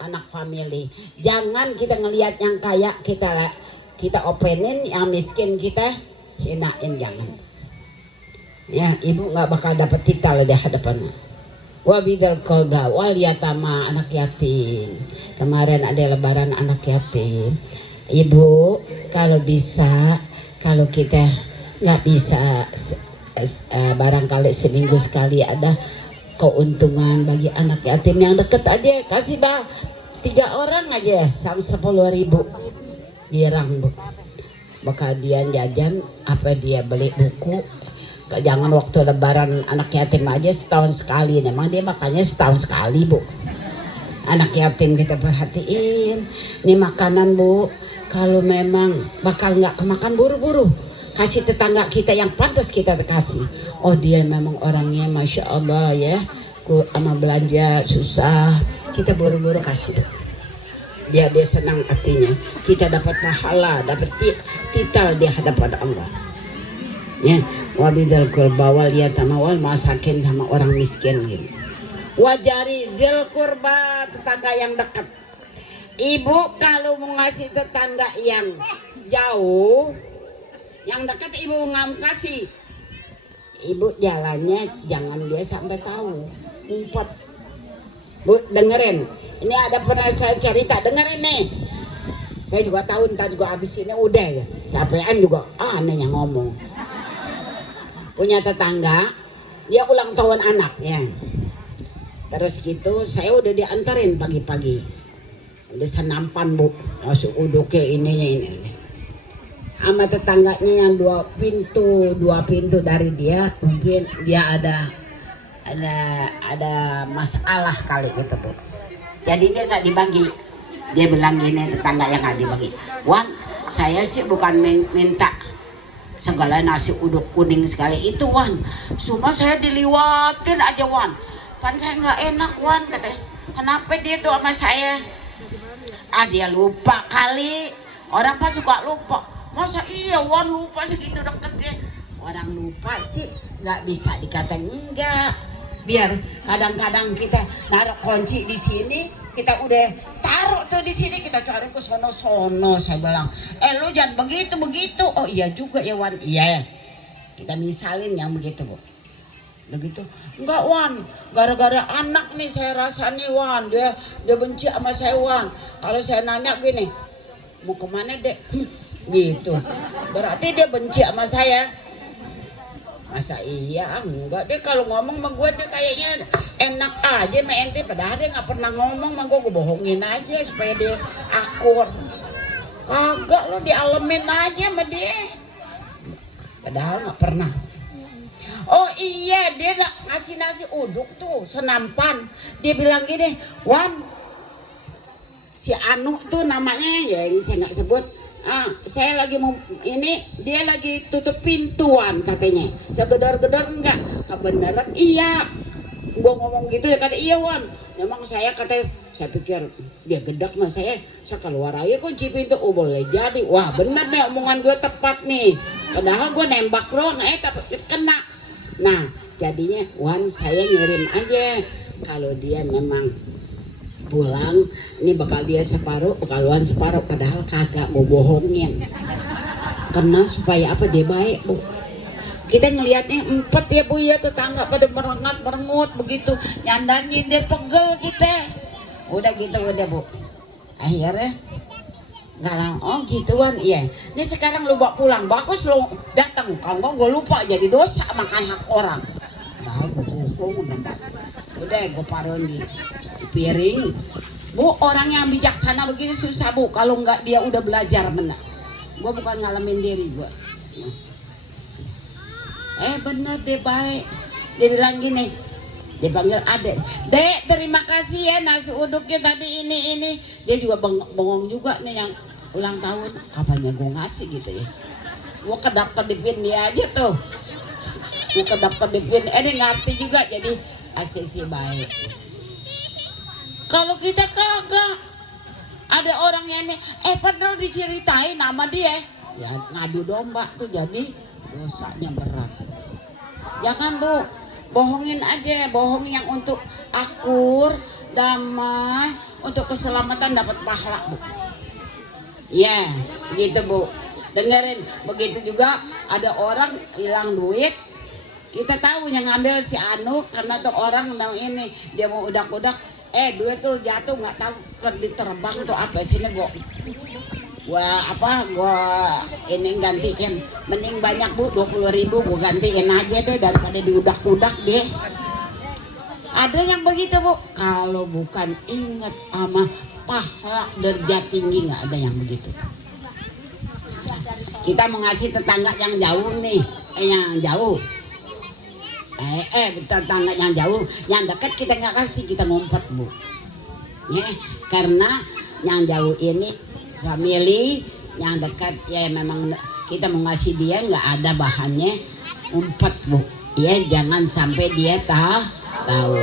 anak family. Jangan kita ngelihat yang kaya kita openin, yang miskin kita hinain, jangan. Ya, ibu nggak bakal dapet titel di hadapannya. Wabidal kolba wal yatama, anak yatim. Kemarin ada lebaran anak yatim. Ibu kalau bisa, kalau kita nggak bisa, barangkali seminggu sekali ada keuntungan bagi anak yatim yang deket aja, kasih 3 orang aja sama 10.000 girang bu. Bakal dia jajan apa, dia beli buku. Jangan waktu lebaran anak yatim aja setahun sekali, memang dia makannya setahun sekali bu. Anak yatim kita perhatiin nih makanan bu, kalau memang bakal nggak kemakan buru-buru, kasih tetangga kita yang pantas kita kasih. Oh dia memang orangnya masya Allah ya, sama belanja susah, kita buru-buru kasih. Dia senang hatinya, kita dapat pahala, dapat titel di hadapan Allah. Ya, wabidal kurba wal yatama wal masakin, sama orang miskin gitu. Wajari dzil kurba, tetangga yang dekat. Ibu kalau mau ngasih tetangga yang jauh, yang dekat ibu nggak kasih. Ibu jalannya jangan dia sampai tahu, ngumpet. Bu dengerin, ini ada pernah saya cerita, dengerin nih. Saya juga tahu, ntar juga abis ini udah ya, capean juga aneh yang ngomong. Punya tetangga, dia ulang tahun anaknya. Terus gitu saya udah diantarin pagi-pagi, udah senampan bu, langsung uduknya ini. Sama tetangganya yang dua pintu dari dia, mungkin dia ada masalah kali gitu bu. Jadi dia nggak dibagi. Dia bilang gini, tetangga yang nggak dibagi, Wan, saya sih bukan minta segala nasi uduk kuning sekali itu Wan, cuma saya diliwatin aja Wan, pan saya nggak enak Wan, katanya. Kenapa dia tuh sama saya? Dia lupa kali, orang pas suka lupa. Masa iya Wan lupa segitu deketnya? Orang lupa sih nggak bisa dikatain enggak. Biar kadang-kadang kita naruh kunci di sini, kita udah taruh tuh di sini, kita cari ke sono-sono. Saya bilang, lu jangan begitu. Oh iya juga ya Wan, iya. Kita misalin yang begitu bu. Begitu, enggak Wan, gara-gara anak nih saya rasa nih Wan, dia benci sama saya Wan. Kalau saya nanya gini, mau kemana dek? Gitu, berarti dia benci sama saya. Masa iya? Enggak deh, kalau ngomong sama gue dia kayaknya enak aja sama ente, padahal dia nggak pernah ngomong sama gue bohongin aja supaya dia akur. Kagak, lo dialemin aja sama dia, padahal nggak pernah. Oh iya, dia ngasih nasi uduk tuh senampan. Dia bilang gini, Wan, si Anu tuh namanya, ya ini saya nggak sebut. Saya lagi mau ini, dia lagi tutup pintuan katanya. Segedor-gedor enggak? Kebenaran iya. Gua ngomong gitu ya, kata iya Wan. Memang saya kata, saya pikir dia gedak mas saya keluar aja kunci pintu. Oh boleh jadi. Wah bener deh omongan gue tepat nih. Padahal gue nembak doang, tapi kena. Nah jadinya Wan saya ngirim aja. Kalau dia memang pulang ini bakal dia separuh, bakalan separuh, padahal kagak mau bohongin. Karena supaya apa, dia baik Bu. Kita ngelihatnya empat ya Bu ya, tetangga pada merengut begitu, nyandangin dia pegel kita. Udah gitu udah Bu. Akhirnya nggak lang, oh gituan iya. Ini sekarang lu bawa pulang, bagus lu datang. Kalau gue lupa jadi dosa makan hak orang. Nah, udah gue paruin di piring. Bu, orang yang bijaksana begitu susah Bu, kalau nggak dia udah belajar benar. Gue bukan ngalamin diri gue. Bener deh baik. Dia bilang gini, dia panggil adek, Dek terima kasih ya nasi uduknya tadi ini. Dia juga bengong juga nih yang ulang tahun. Kapannya gue ngasih gitu ya. Gue kedap-kedipin dia aja tuh. Gue kedap-kedipin, dia ngerti juga jadi asisi baik. Kalau kita kagak, ada orang yang nih, padahal diceritain nama dia, ya ngadu domba tuh jadi dosanya berat. Jangan Bu, bohongin aja, bohongin yang untuk akur, damai, untuk keselamatan dapat pahala Bu. Ya, gitu Bu. Dengerin, begitu juga ada orang hilang duit. Kita tahu yang ngambil si Anu karena tuh orang mau ini dia mau udak-udak, duit tuh jatuh nggak tahu diterbang tuh apa sini gua ini gantiin, mending banyak Bu 20.000 gua gantiin aja deh daripada diudak-udak deh. Ada yang begitu Bu, kalau bukan ingat sama pahala derajat tinggi nggak ada yang begitu. Kita mau ngasih tetangga yang jauh nih, yang jauh. Tetangga yang jauh, yang dekat kita nggak kasih, kita ngumpet Bu. Karena yang jauh ini family, yang dekat ya memang kita mau ngasih dia nggak ada bahannya, ngumpet Bu. Ya jangan sampai dia tahu.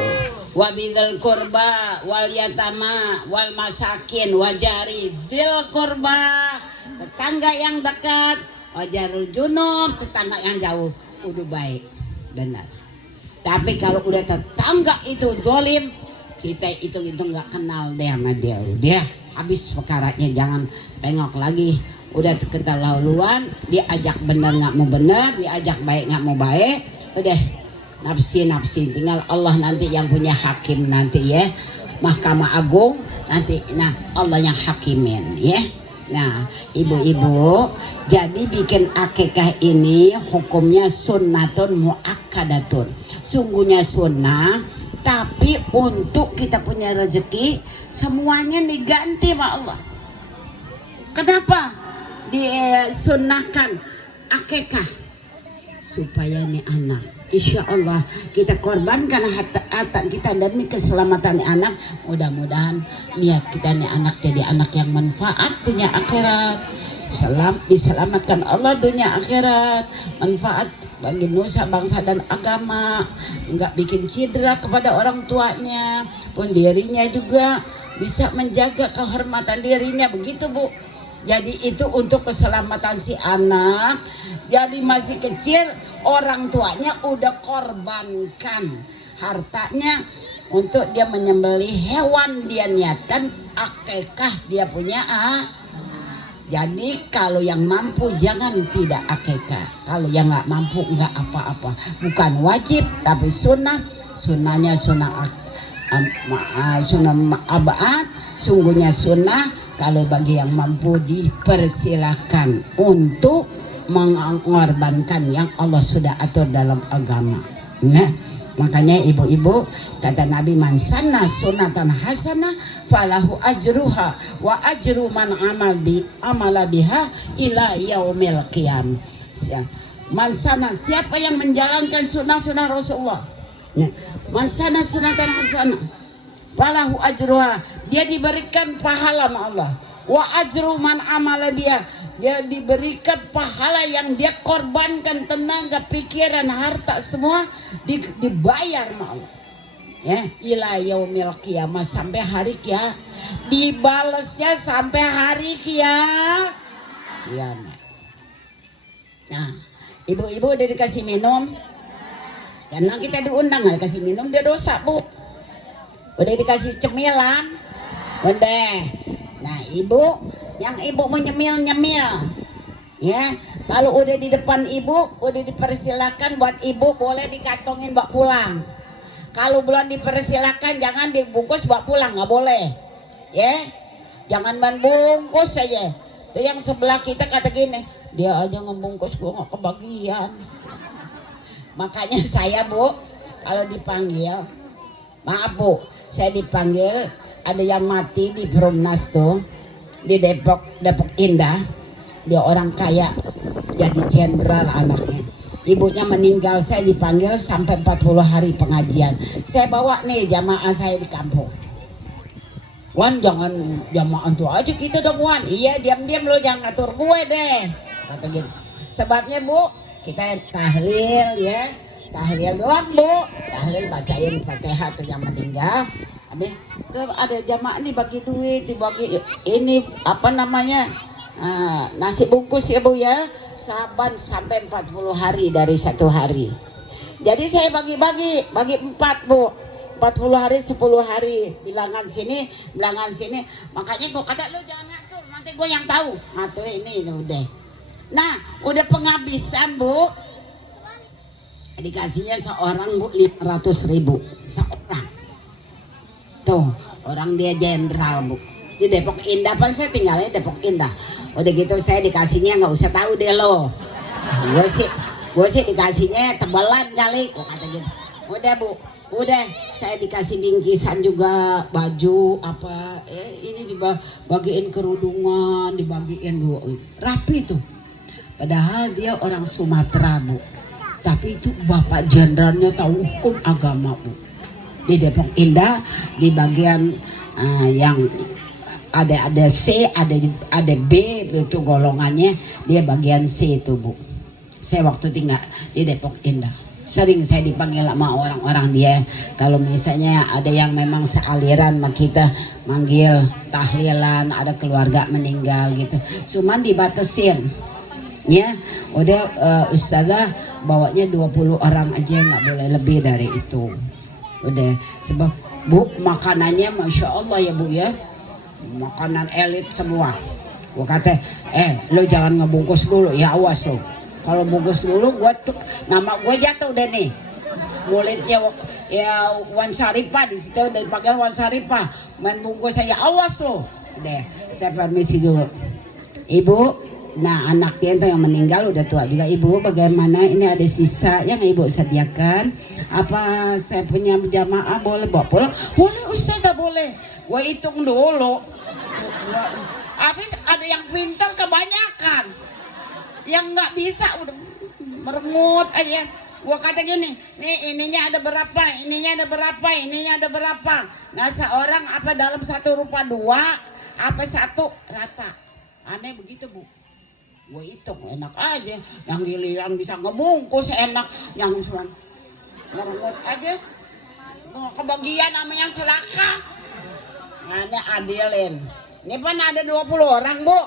Wabidzal qurba wal yatama wal masakin wajari dzil qurba, tetangga yang dekat, wajarul junub, tetangga yang jauh udah baik benar. Tapi kalau udah tetangga itu zolim, kita itu nggak kenal deh sama dia. Dia habis perkaranya, jangan tengok lagi. Udah keterlaluan, dia ajak benar nggak mau benar, dia ajak baik nggak mau baik. Udah nafsi. Tinggal Allah nanti yang punya hakim nanti ya. Mahkamah Agung nanti, nah Allah yang hakimin ya. Nah ibu-ibu, jadi bikin akikah ini hukumnya sunnatun muakkadatun. Sungguhnya sunnah, tapi untuk kita punya rezeki semuanya diganti sama Allah. Kenapa disunnahkan akikah? Supaya nih anak, insya Allah kita korbankan harta kita demi keselamatan anak. Mudah-mudahan niat kita nih anak jadi anak yang manfaat dunia akhirat, diselamatkan Allah dunia akhirat, manfaat bagi nusa bangsa dan agama, nggak bikin cedera kepada orang tuanya, pun dirinya juga bisa menjaga kehormatan dirinya, begitu Bu. Jadi itu untuk keselamatan si anak. Jadi masih kecil, orang tuanya udah korbankan hartanya untuk dia menyembelih hewan, dia niatkan akikah dia punya. Jadi kalau yang mampu jangan tidak akikah. Kalau yang nggak mampu nggak apa-apa. Bukan wajib tapi sunnah. Sunnahnya sunnah abad. Sungguhnya sunnah. Kalau bagi yang mampu dipersilakan untuk mengorbankan yang Allah sudah atur dalam agama. Nah, makanya ibu-ibu kata Nabi, man sanna sunatan hasanah falahu ajruha wa ajru man amala biha ila yaumil qiyam. Man sana, siapa yang menjalankan sunnah-sunnah Rasulullah. Nah, man sana sunatan hasanah falahu ajruha, dia diberikan pahala sama Allah. Wa ajru man amala biha, dia diberikan pahala yang dia korbankan tenaga, pikiran, harta semua dibayar sama Allah. Ya, ila yaumil qiyamah, sampai hari kiamat. Dibalasnya sampai hari kiamat. Nah, ibu-ibu udah dikasih minum. Karena kita diundang nggak dikasih minum, dia dosa, Bu. Udah dikasih cemilan. Udah. Nah, ibu, yang ibu mau nyemil, ya. Kalau udah di depan ibu, udah dipersilakan buat ibu, boleh dikantongin bawa pulang. Kalau belum dipersilakan, jangan dibungkus bawa pulang, nggak boleh, ya. Jangan main bungkus saja. Tuh yang sebelah kita kata gini, dia aja ngebungkus, gua nggak kebagian. Makanya saya, Bu, kalau dipanggil, maaf Bu, saya dipanggil. Ada yang mati di Perumnas tuh, di Depok Indah. Dia orang kaya, jadi jenderal anaknya. Ibunya meninggal, saya dipanggil sampai 40 hari pengajian. Saya bawa nih jamaah saya di kampung. Wan, jangan jamaah tuh aja kita dong, Wan. Iya, diam-diam lo, jangan ngatur gue deh, kata gitu. Sebabnya, Bu, kita tahlil, ya. Tahlil doang, Bu. Tahlil bacain Fatihah tuh yang meninggal. Ada jamaah nih bagi duit, dibagi ini apa namanya, nasi bungkus ya Bu ya, saban sampai 40 hari dari 1 hari. Jadi saya bagi 4 Bu, 40 hari 10 hari, bilangan sini. Makanya gue kata lu jangan ngatur, nanti gue yang tahu. Ngatur ini udah. Nah, udah penghabisan Bu, dikasihnya seorang Bu 500.000 seorang. Tuh, orang dia jenderal Bu. Di Depok Indah, kan saya tinggalnya Depok Indah. Udah gitu saya dikasihnya nggak usah tahu deh lo. Gue sih dikasihnya tebalan kali. Gue kata gitu. Udah Bu, udah saya dikasih bingkisan juga, baju apa. Ini dibagiin kerudungan, dibagiin Bu. Rapi tuh. Padahal dia orang Sumatera Bu. Tapi itu bapak jenderalnya tahu hukum agama Bu. Di Depok Indah, di bagian yang ada C, ada B, itu golongannya, dia bagian C itu Bu. Saya waktu tinggal di Depok Indah, sering saya dipanggil sama orang-orang dia. Kalau misalnya ada yang memang sealiran sama kita, manggil tahlilan, ada keluarga meninggal gitu, cuman dibatasin, ya. Udah ustazah bawanya 20 orang aja, nggak boleh lebih dari itu. Udah, sebab Bu makanannya Masya Allah ya Bu ya, makanan elit semua. Gua kata lo jangan ngebungkus dulu ya, awas lo. Kalau bungkus dulu gua tuh nama gue jatuh deh nih. Mulutnya ya Wan Saripah, di situ udah dipakai Wan Saripah, main bungkus saya, awas lo. Deh, saya permisi dulu Ibu. Nah, anaknya itu yang meninggal udah tua juga Ibu. Bagaimana ini ada sisa yang Ibu sediakan? Apa saya punya jamaah boleh bawa pulang? Boleh Ustazah, boleh. Gua hitung dulu. Habis ada yang pintar kebanyakan. Yang nggak bisa udah merengut aja. Gua kata gini, nih ininya ada berapa, ininya ada berapa. Nah, seorang apa dalam satu rupa 2, apa 1 rata. Aneh begitu Bu. Gue hitung enak aja, yang giliran bisa ngebungkus enak, yang suran merengut aja kebagian sama yang sedekah. Ada adilin. Ini pan ada 20 orang Bu,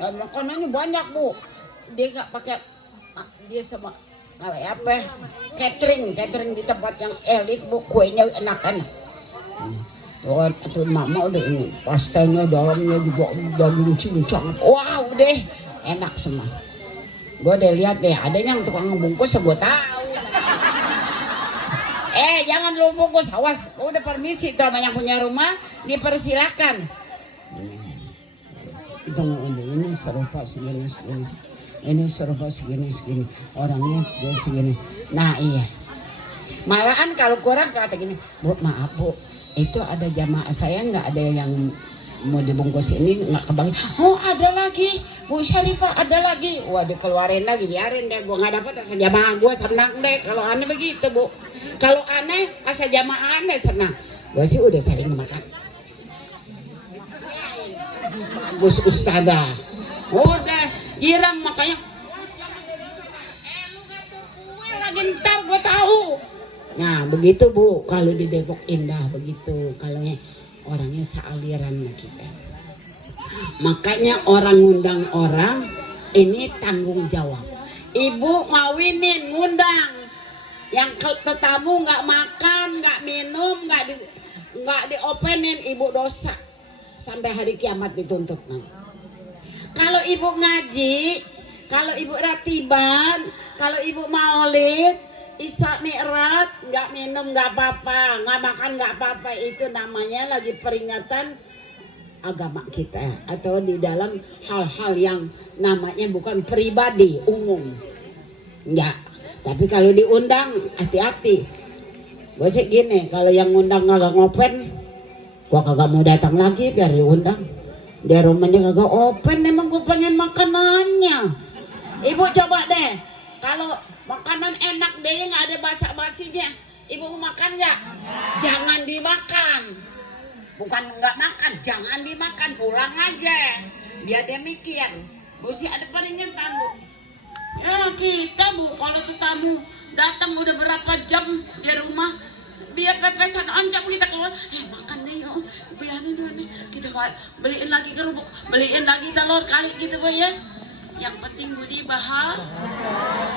dan makanannya banyak Bu. Dia nggak pakai, dia sama apa catering di tempat yang elit Bu, kuenya enak-enak. Tuh mama udah ini pastanya dalamnya juga daging cincang, wow deh enak semua. Gue udah lihat deh, ada yang tukang ngebungkus, gue tahu. Jangan lu bungkus, awas. Gue udah permisi tuh sama yang punya rumah, dipersilakan. Itu ini serupa segini. ini surga segini orangnya dia segini. Nah iya, malahan kalau kurang kata gini, Bu maaf Bu, itu ada jamaah saya nggak ada yang mau dibungkus ini nggak kebagi. Oh ada lagi Bu Syarifah, ada lagi. Wah dikeluarin lagi, biarin deh, gue nggak dapat asal jamaah gue senang deh. Kalau aneh begitu Bu, kalau aneh asal jamaah aneh senang. Gue sih udah sering makan Gus Ustadzah, udah girang makanya. Lu gak tuh kue lagi ntar gue tahu. Nah begitu Bu, kalau di Depok Indah begitu, kalau orangnya sealiran sama kita. Makanya orang ngundang orang ini tanggung jawab. Ibu ngawinin ngundang, yang tetamu nggak makan, nggak minum, nggak diopenin, ibu dosa sampai hari kiamat dituntut. Kalau ibu ngaji, kalau ibu ratiban, kalau ibu maulid, Isra Mi'raj, nggak minum nggak apa-apa, nggak makan nggak apa-apa, itu namanya lagi peringatan agama kita atau di dalam hal-hal yang namanya bukan pribadi umum, enggak. Tapi kalau diundang hati-hati. Gue sih gini, kalau yang ngundang kagak ngopen, gua kagak mau datang lagi biar diundang. Dia rumahnya kagak open, emang gue pengen makanannya. Ibu coba deh, kalau makanan enak deh nggak ada basa-basinya, ibu mau makan nggak? Jangan dimakan. Bukan nggak makan, jangan dimakan, pulang aja. Biar dia mikir, mesti ada peringatan Bu. Ya kita Bu, kalau tuh tamu datang udah berapa jam di rumah, biar pepesan oncom kita keluar, makan deh yuk, biarin dulu nih, kita beliin lagi kerupuk, beliin lagi telur kali gitu Bu ya. Yang penting Budi bahas,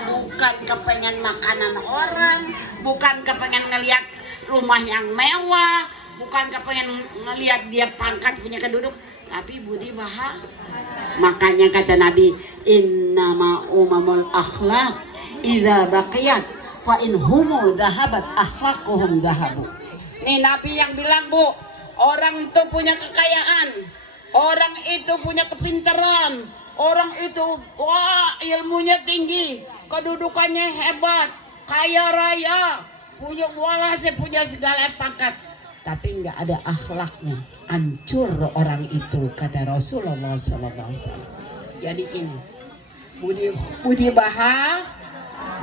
bukan kepengen makanan orang, bukan kepengen ngelihat rumah yang mewah, bukan kepengen ngelihat dia pangkat punya keduduk, tapi Budi bahas. Makanya kata Nabi, innama umamul akhlaq idza baqiyat fa in humu dhahabat akhlaquhum dhahabu. Nih Nabi yang bilang Bu, orang itu punya kekayaan, orang itu punya kepintaran, orang itu wah ilmunya tinggi, kedudukannya hebat, kaya raya, punya walhasil punya segala pangkat, tapi nggak ada akhlaknya, hancur orang itu, kata Rasulullah SAW. Jadi ini Budi bahas,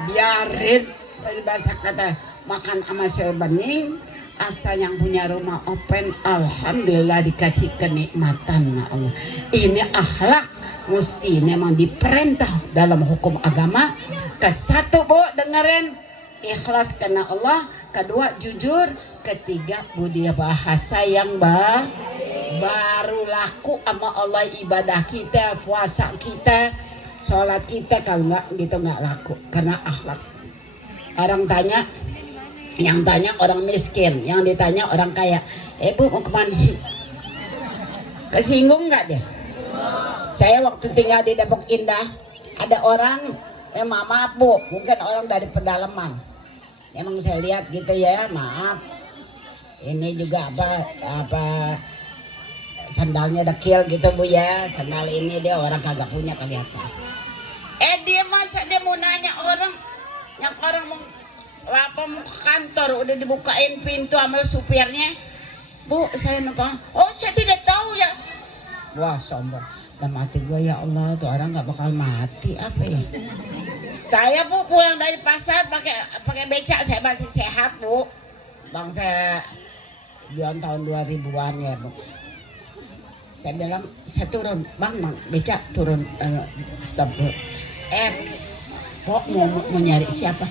biarin dari bahasa kata makan sama bening, asal yang punya rumah open, alhamdulillah dikasih kenikmatan Allah. Ini akhlak mesti memang diperintah dalam hukum agama. Kesatu Bu, dengerin, ikhlas karena Allah. Kedua jujur. Ketiga budi bahasa yang baru laku sama Allah. Ibadah kita, puasa kita, sholat kita, kalau nggak gitu nggak laku karena akhlak. Orang tanya, yang tanya orang miskin, yang ditanya orang kaya, Bu mau kemana? Kesinggung nggak deh? Saya waktu tinggal di Depok Indah, ada orang, maaf Bu, mungkin orang dari pedalaman. Emang saya lihat gitu ya, maaf. Ini juga apa sandalnya dekil gitu Bu ya, sandal ini dia orang kagak punya kali apa. Dia masa dia mau nanya orang, yang orang mau lapor ke kantor udah dibukain pintu sama supirnya. Bu, saya numpang. Oh, saya tidak tahu ya. Wah, sombong. Dan mati gue, ya Allah, tuh orang nggak bakal mati apa ya? Saya Bu pulang dari pasar pakai becak, saya masih sehat Bu. Bang saya tahun 2000-an ya Bu. Saya bilang saya turun, bang becak turun, stop Bu. Kok mau nyari siapa?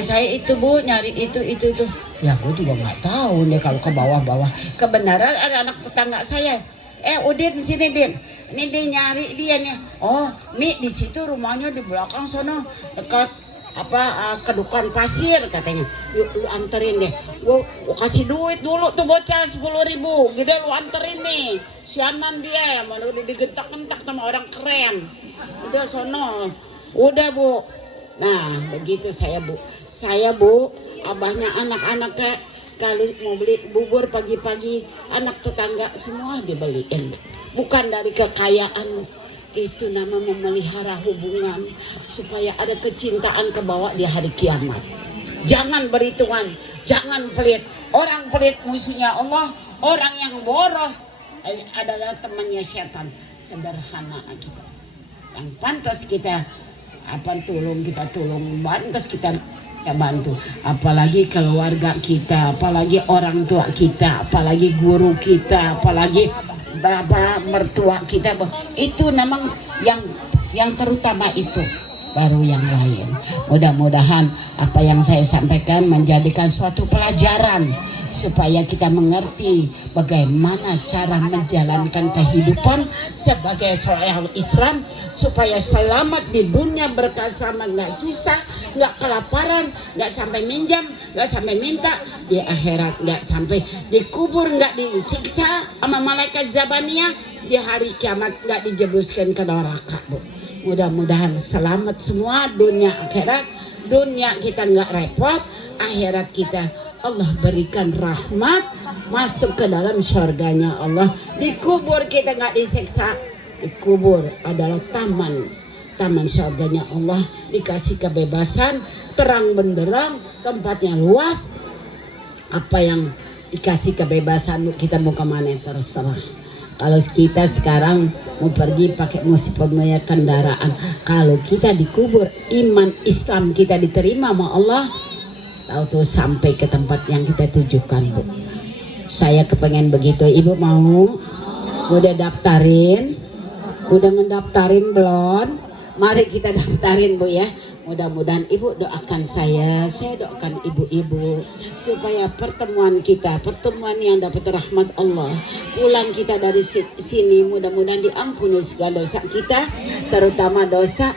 Saya itu Bu nyari itu. Ya gue juga nggak tahu nih kalau ke bawah-bawah. Kebenaran ada anak tetangga saya. Udin sini Din. Ini dia nyari dia nih. Oh, Mi di situ rumahnya di belakang sono dekat kedukan pasir katanya. Yuk lu anterin deh. Gua kasih duit dulu tuh bocah 10.000. Gede lu anterin nih. Sianan dia mana udah digentak-gentak sama orang keren. Udah sono. Udah Bu. Nah, begitu saya Bu. Saya Bu, abahnya anak-anaknya kalau mau beli bubur pagi-pagi, anak tetangga semua dibeliin. Bukan dari kekayaan Itu nama memelihara hubungan supaya ada kecintaan ke bawah di hari kiamat. Jangan berhitungan, jangan pelit. Orang pelit musuhnya Allah, orang yang boros adalah temannya setan. Sederhana kita. Yang pantas kita kita tolong, pantas kita bantu, apalagi keluarga kita, apalagi orang tua kita, apalagi guru kita, apalagi bapak mertua kita. Itu memang yang terutama itu, baru yang lain. Mudah-mudahan apa yang saya sampaikan menjadikan suatu pelajaran supaya kita mengerti bagaimana cara menjalankan kehidupan sebagai seorang Islam supaya selamat di dunia, berkah selamat, nggak susah, nggak kelaparan, nggak sampai minjam, nggak sampai minta, di akhirat nggak sampai dikubur, nggak disiksa sama malaikat Zabaniyah, di hari kiamat nggak dijebloskan ke neraka, Bu. Mudah-mudahan selamat semua dunia akhirat. Dunia kita nggak repot, akhirat kita Allah berikan rahmat, masuk ke dalam surganya Allah. Dikubur kita nggak disiksa. Dikubur adalah taman surganya Allah. Dikasih kebebasan, terang benderang, tempatnya luas. Apa yang dikasih kebebasan, kita mau kemana terserah. Kalau kita sekarang mau pergi pakai punya kendaraan, kalau kita dikubur, iman Islam kita diterima sama Allah, tahu tuh sampai ke tempat yang kita tujukan, Bu. Saya kepengen begitu. Ibu mau? Udah daftarin? Udah ngedaftarin belum? Mari kita daftarin, Bu ya. Mudah-mudahan Ibu doakan saya doakan ibu-ibu supaya pertemuan yang dapat rahmat Allah, pulang kita dari sini mudah-mudahan diampuni segala dosa kita, terutama dosa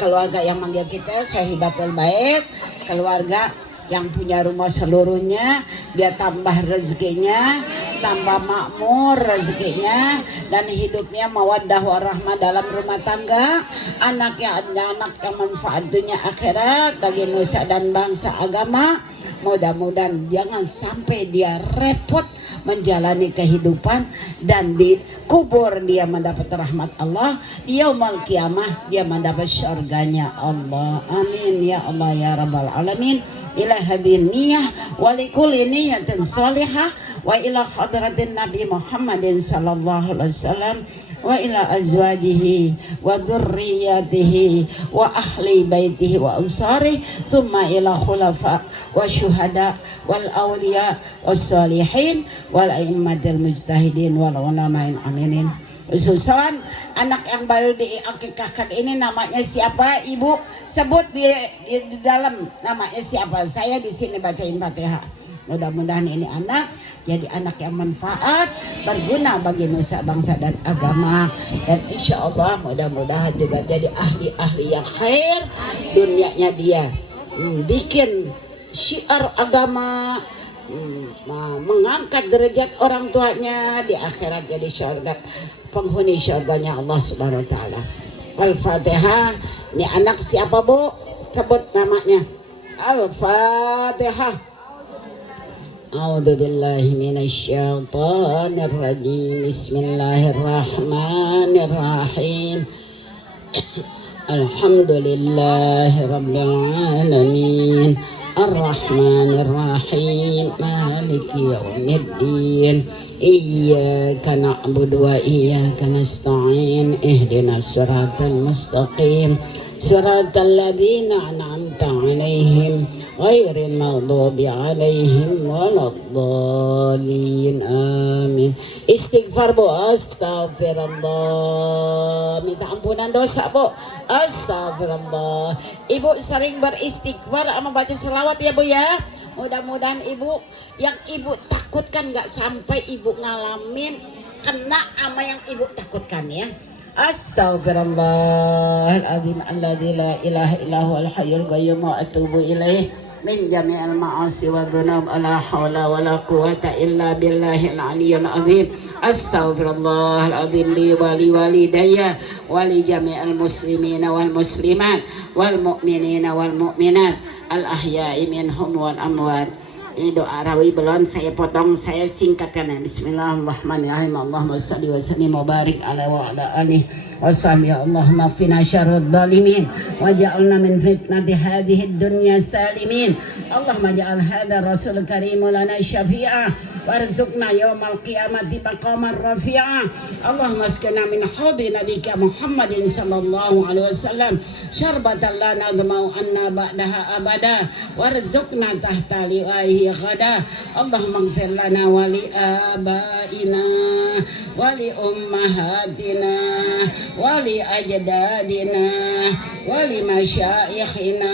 keluarga yang manggil kita Syahidatul Bait, keluarga yang punya rumah seluruhnya, biar tambah rezekinya, tambah makmur rezekinya, dan hidupnya mawaddah warahmah dalam rumah tangga, anaknya anak yang manfaat dunia akhirat bagi nusa dan bangsa agama. Mudah-mudahan jangan sampai dia repot menjalani kehidupan dan dikubur dia mendapat rahmat Allah, di yaumul qiyamah dia mendapat syurganya Allah. Amin ya Allah ya rabbal alamin. Ila hadhihi niyyah wa likulli niyyatin shalihah wa ila hadratin Nabi Muhammadin sallallahu alaihi wasallam wa ila azwajihi wa dzurriyyatihi wa ahli baitihi wa ansarihi thumma ila khulafa wa syuhada wal awliya was salihin wal a'immatil mujtahidin wal ulama'il aminin. Susun anak yang baru diakikahkan ini namanya siapa, Ibu? Sebut di dalam namanya siapa. Saya di sini bacain Fatihah. Mudah-mudahan ini anak jadi anak yang manfaat, berguna bagi nusa bangsa dan agama, dan insya Allah mudah-mudahan juga jadi ahli-ahli yang khair. Dunianya dia bikin syiar agama, mengangkat derajat orang tuanya, di akhirat jadi syurga, penghuni syurganya Allah Subhanahu wa taala. Al-Fatihah. Ini anak siapa, Bu? Sebut namanya. Al-Fatihah. A'udzu billahi minasyaitonir rajim. Bismillahirrahmanirrahim. Alhamdulillahi rabbil alamin. Ar-Rahmanir-Rahim. Maliki yaumiddin. Iyyaka na'budu wa iyyaka nasta'in. Ihdinas siratal mustaqim. Siratal ladzina an'amta 'alaihim ghairil maghdubi 'alaihim waladdallin. Amin. Istighfar, Bu. Astagfirullah. Minta ampunan dosa, Bu. Astagfirullah. Ibu sering beristighfar sama baca selawat ya, Bu ya. Mudah-mudahan Ibu yang Ibu takutkan gak sampai Ibu ngalamin kena sama yang Ibu takutkan ya. Astaghfirullahaladzim alladzi la ilaha illahu al-hayyul qayyum wa atubu ilaih min jami'il ma'asi wa dhunub. La hawla wa la quwata illa billahil aliyyil azim. Astaghfirullahaladzim li wa li walidayya wa li jami'il muslimina wal muslimat wal mu'minina wal mu'minat al ahya'i minhum wal amwat. doa rawi belum saya potong, saya singkatkan. Bismillahirrahmanirrahim. Allahumma shalli wa sallim wa barik ala wa ala alihi wa sahbihi. Allahumma qina syarrad zalimin waj'alna min fitnati hadhihi dunya salimin. Allahumma ja'al hadha rasul karim lana syafi'a warzuqna yaumal qiyamati maqaman rafi'a. Allahumma askina min haudi nabika Muhammadin sallallahu alaihi wasallam syarbatan la nadma'u anna ba'daha abada warzuqna tahta liwahi ghada. Allahumma ighfir lana wa li abaina wa li ummahatina wa li ajdadina wa li masyayikhina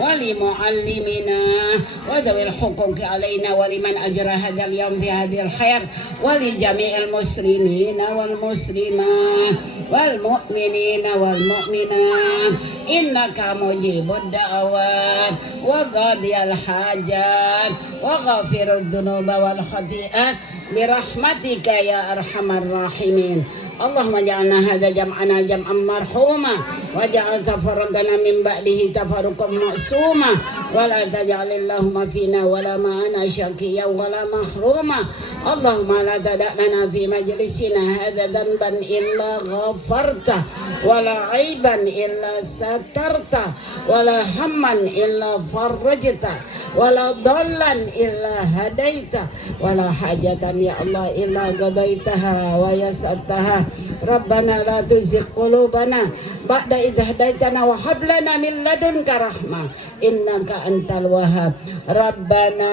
wa li muallimina wa dhawil huquqi alaina wa liman ajra hadzal yawm fi hadhil khair wa li jami'il muslimina wal muslimat wal mu'minina wal mu'minat innaka mujibud da'awat wa qadiyal hajat wa ghafirud dhunuba wal khati'at bi rahmatika ya arhamar rahimin. Allahumma ja'alna hadha jam'ana jam'an marhuma wa ja'al tafarraqana min ba'dihi tafarruqan ma'suma wa la taj'alillahumma fina wa la ma'ana syaqiyya wa la mahruma. Allahumma la tada'lana fi majlisina hadha dhanban illa ghafarta wa la 'aiban illa satarta wa la hamman illa farajta wa la dhallan illa hadaita wa la hajatan ya Allah illa qadaitaha wa yasartaha. Rabbana la tuzigh qulubana ba'da idh hadaitana wa hab lana min ladunka rahmah innaka antal wahhab. Rabbana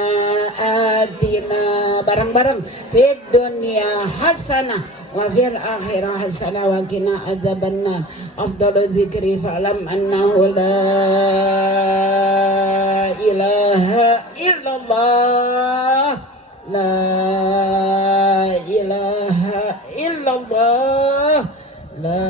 atina bareng-bareng fid dunya hasanah wa fil akhirah hasanah wa qina adzabannar. Afdhalu dzikri fa'lam annahu la ilaha illallah la ilaha illallah la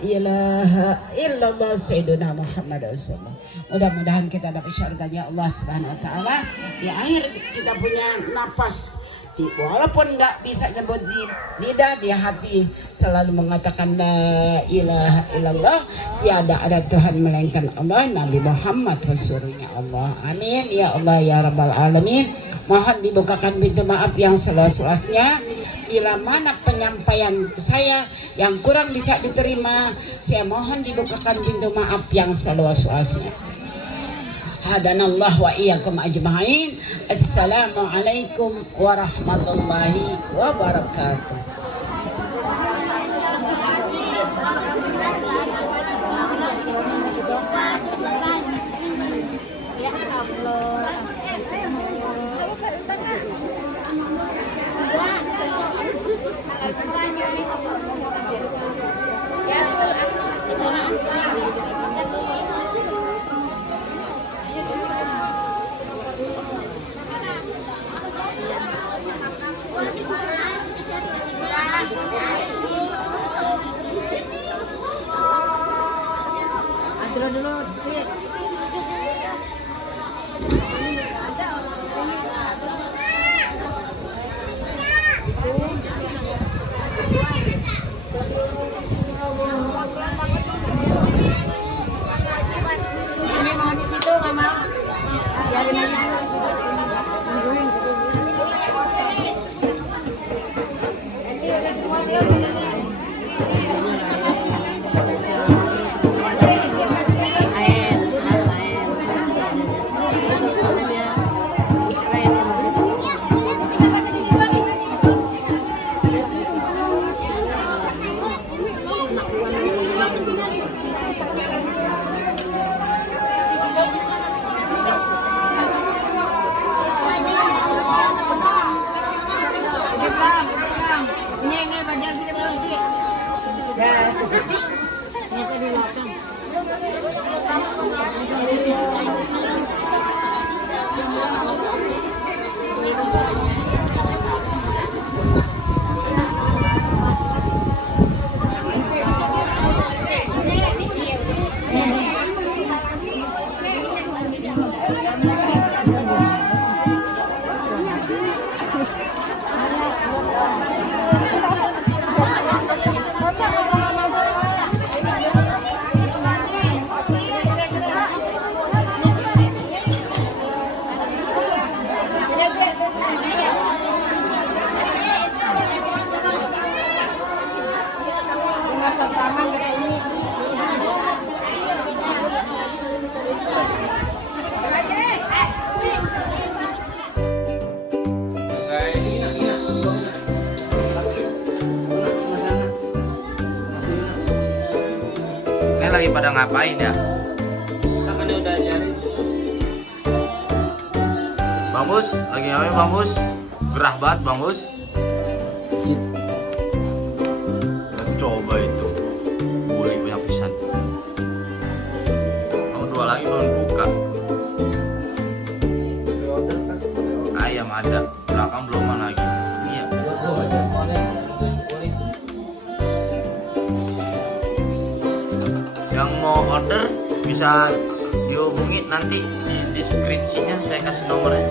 ilaha illallah sayyidina Muhammad Rasulullah. Mudah-mudahan kita dapat syurganya Allah Subhanahu wa taala. Di akhir kita punya napas, walaupun nggak bisa nyebut di lidah, di hati selalu mengatakan la ilaha illallah, tiada ada Tuhan melainkan Allah, Nabi Muhammad Rasulnya Allah. Amin ya Allah ya rabbal alamin. Mohon dibukakan pintu maaf yang seluas-luasnya. Bila mana penyampaian saya yang kurang bisa diterima, saya mohon dibukakan pintu maaf yang seluas-luasnya. Hadanallah wa iyyakum ajma'in. Assalamualaikum warahmatullahi wabarakatuh. lagi pada ngapain ya? Sama dia udah nyari. Bang Mus, lagi ngapain Bang Mus? Gerah banget Bang Mus. Kita coba itu. Boleh banyak pisan. Mau 2 lagi belum buka. Ayam ada, belakang belum lagi. Iya. Yang mau order bisa dihubungi nanti di deskripsinya saya kasih nomornya.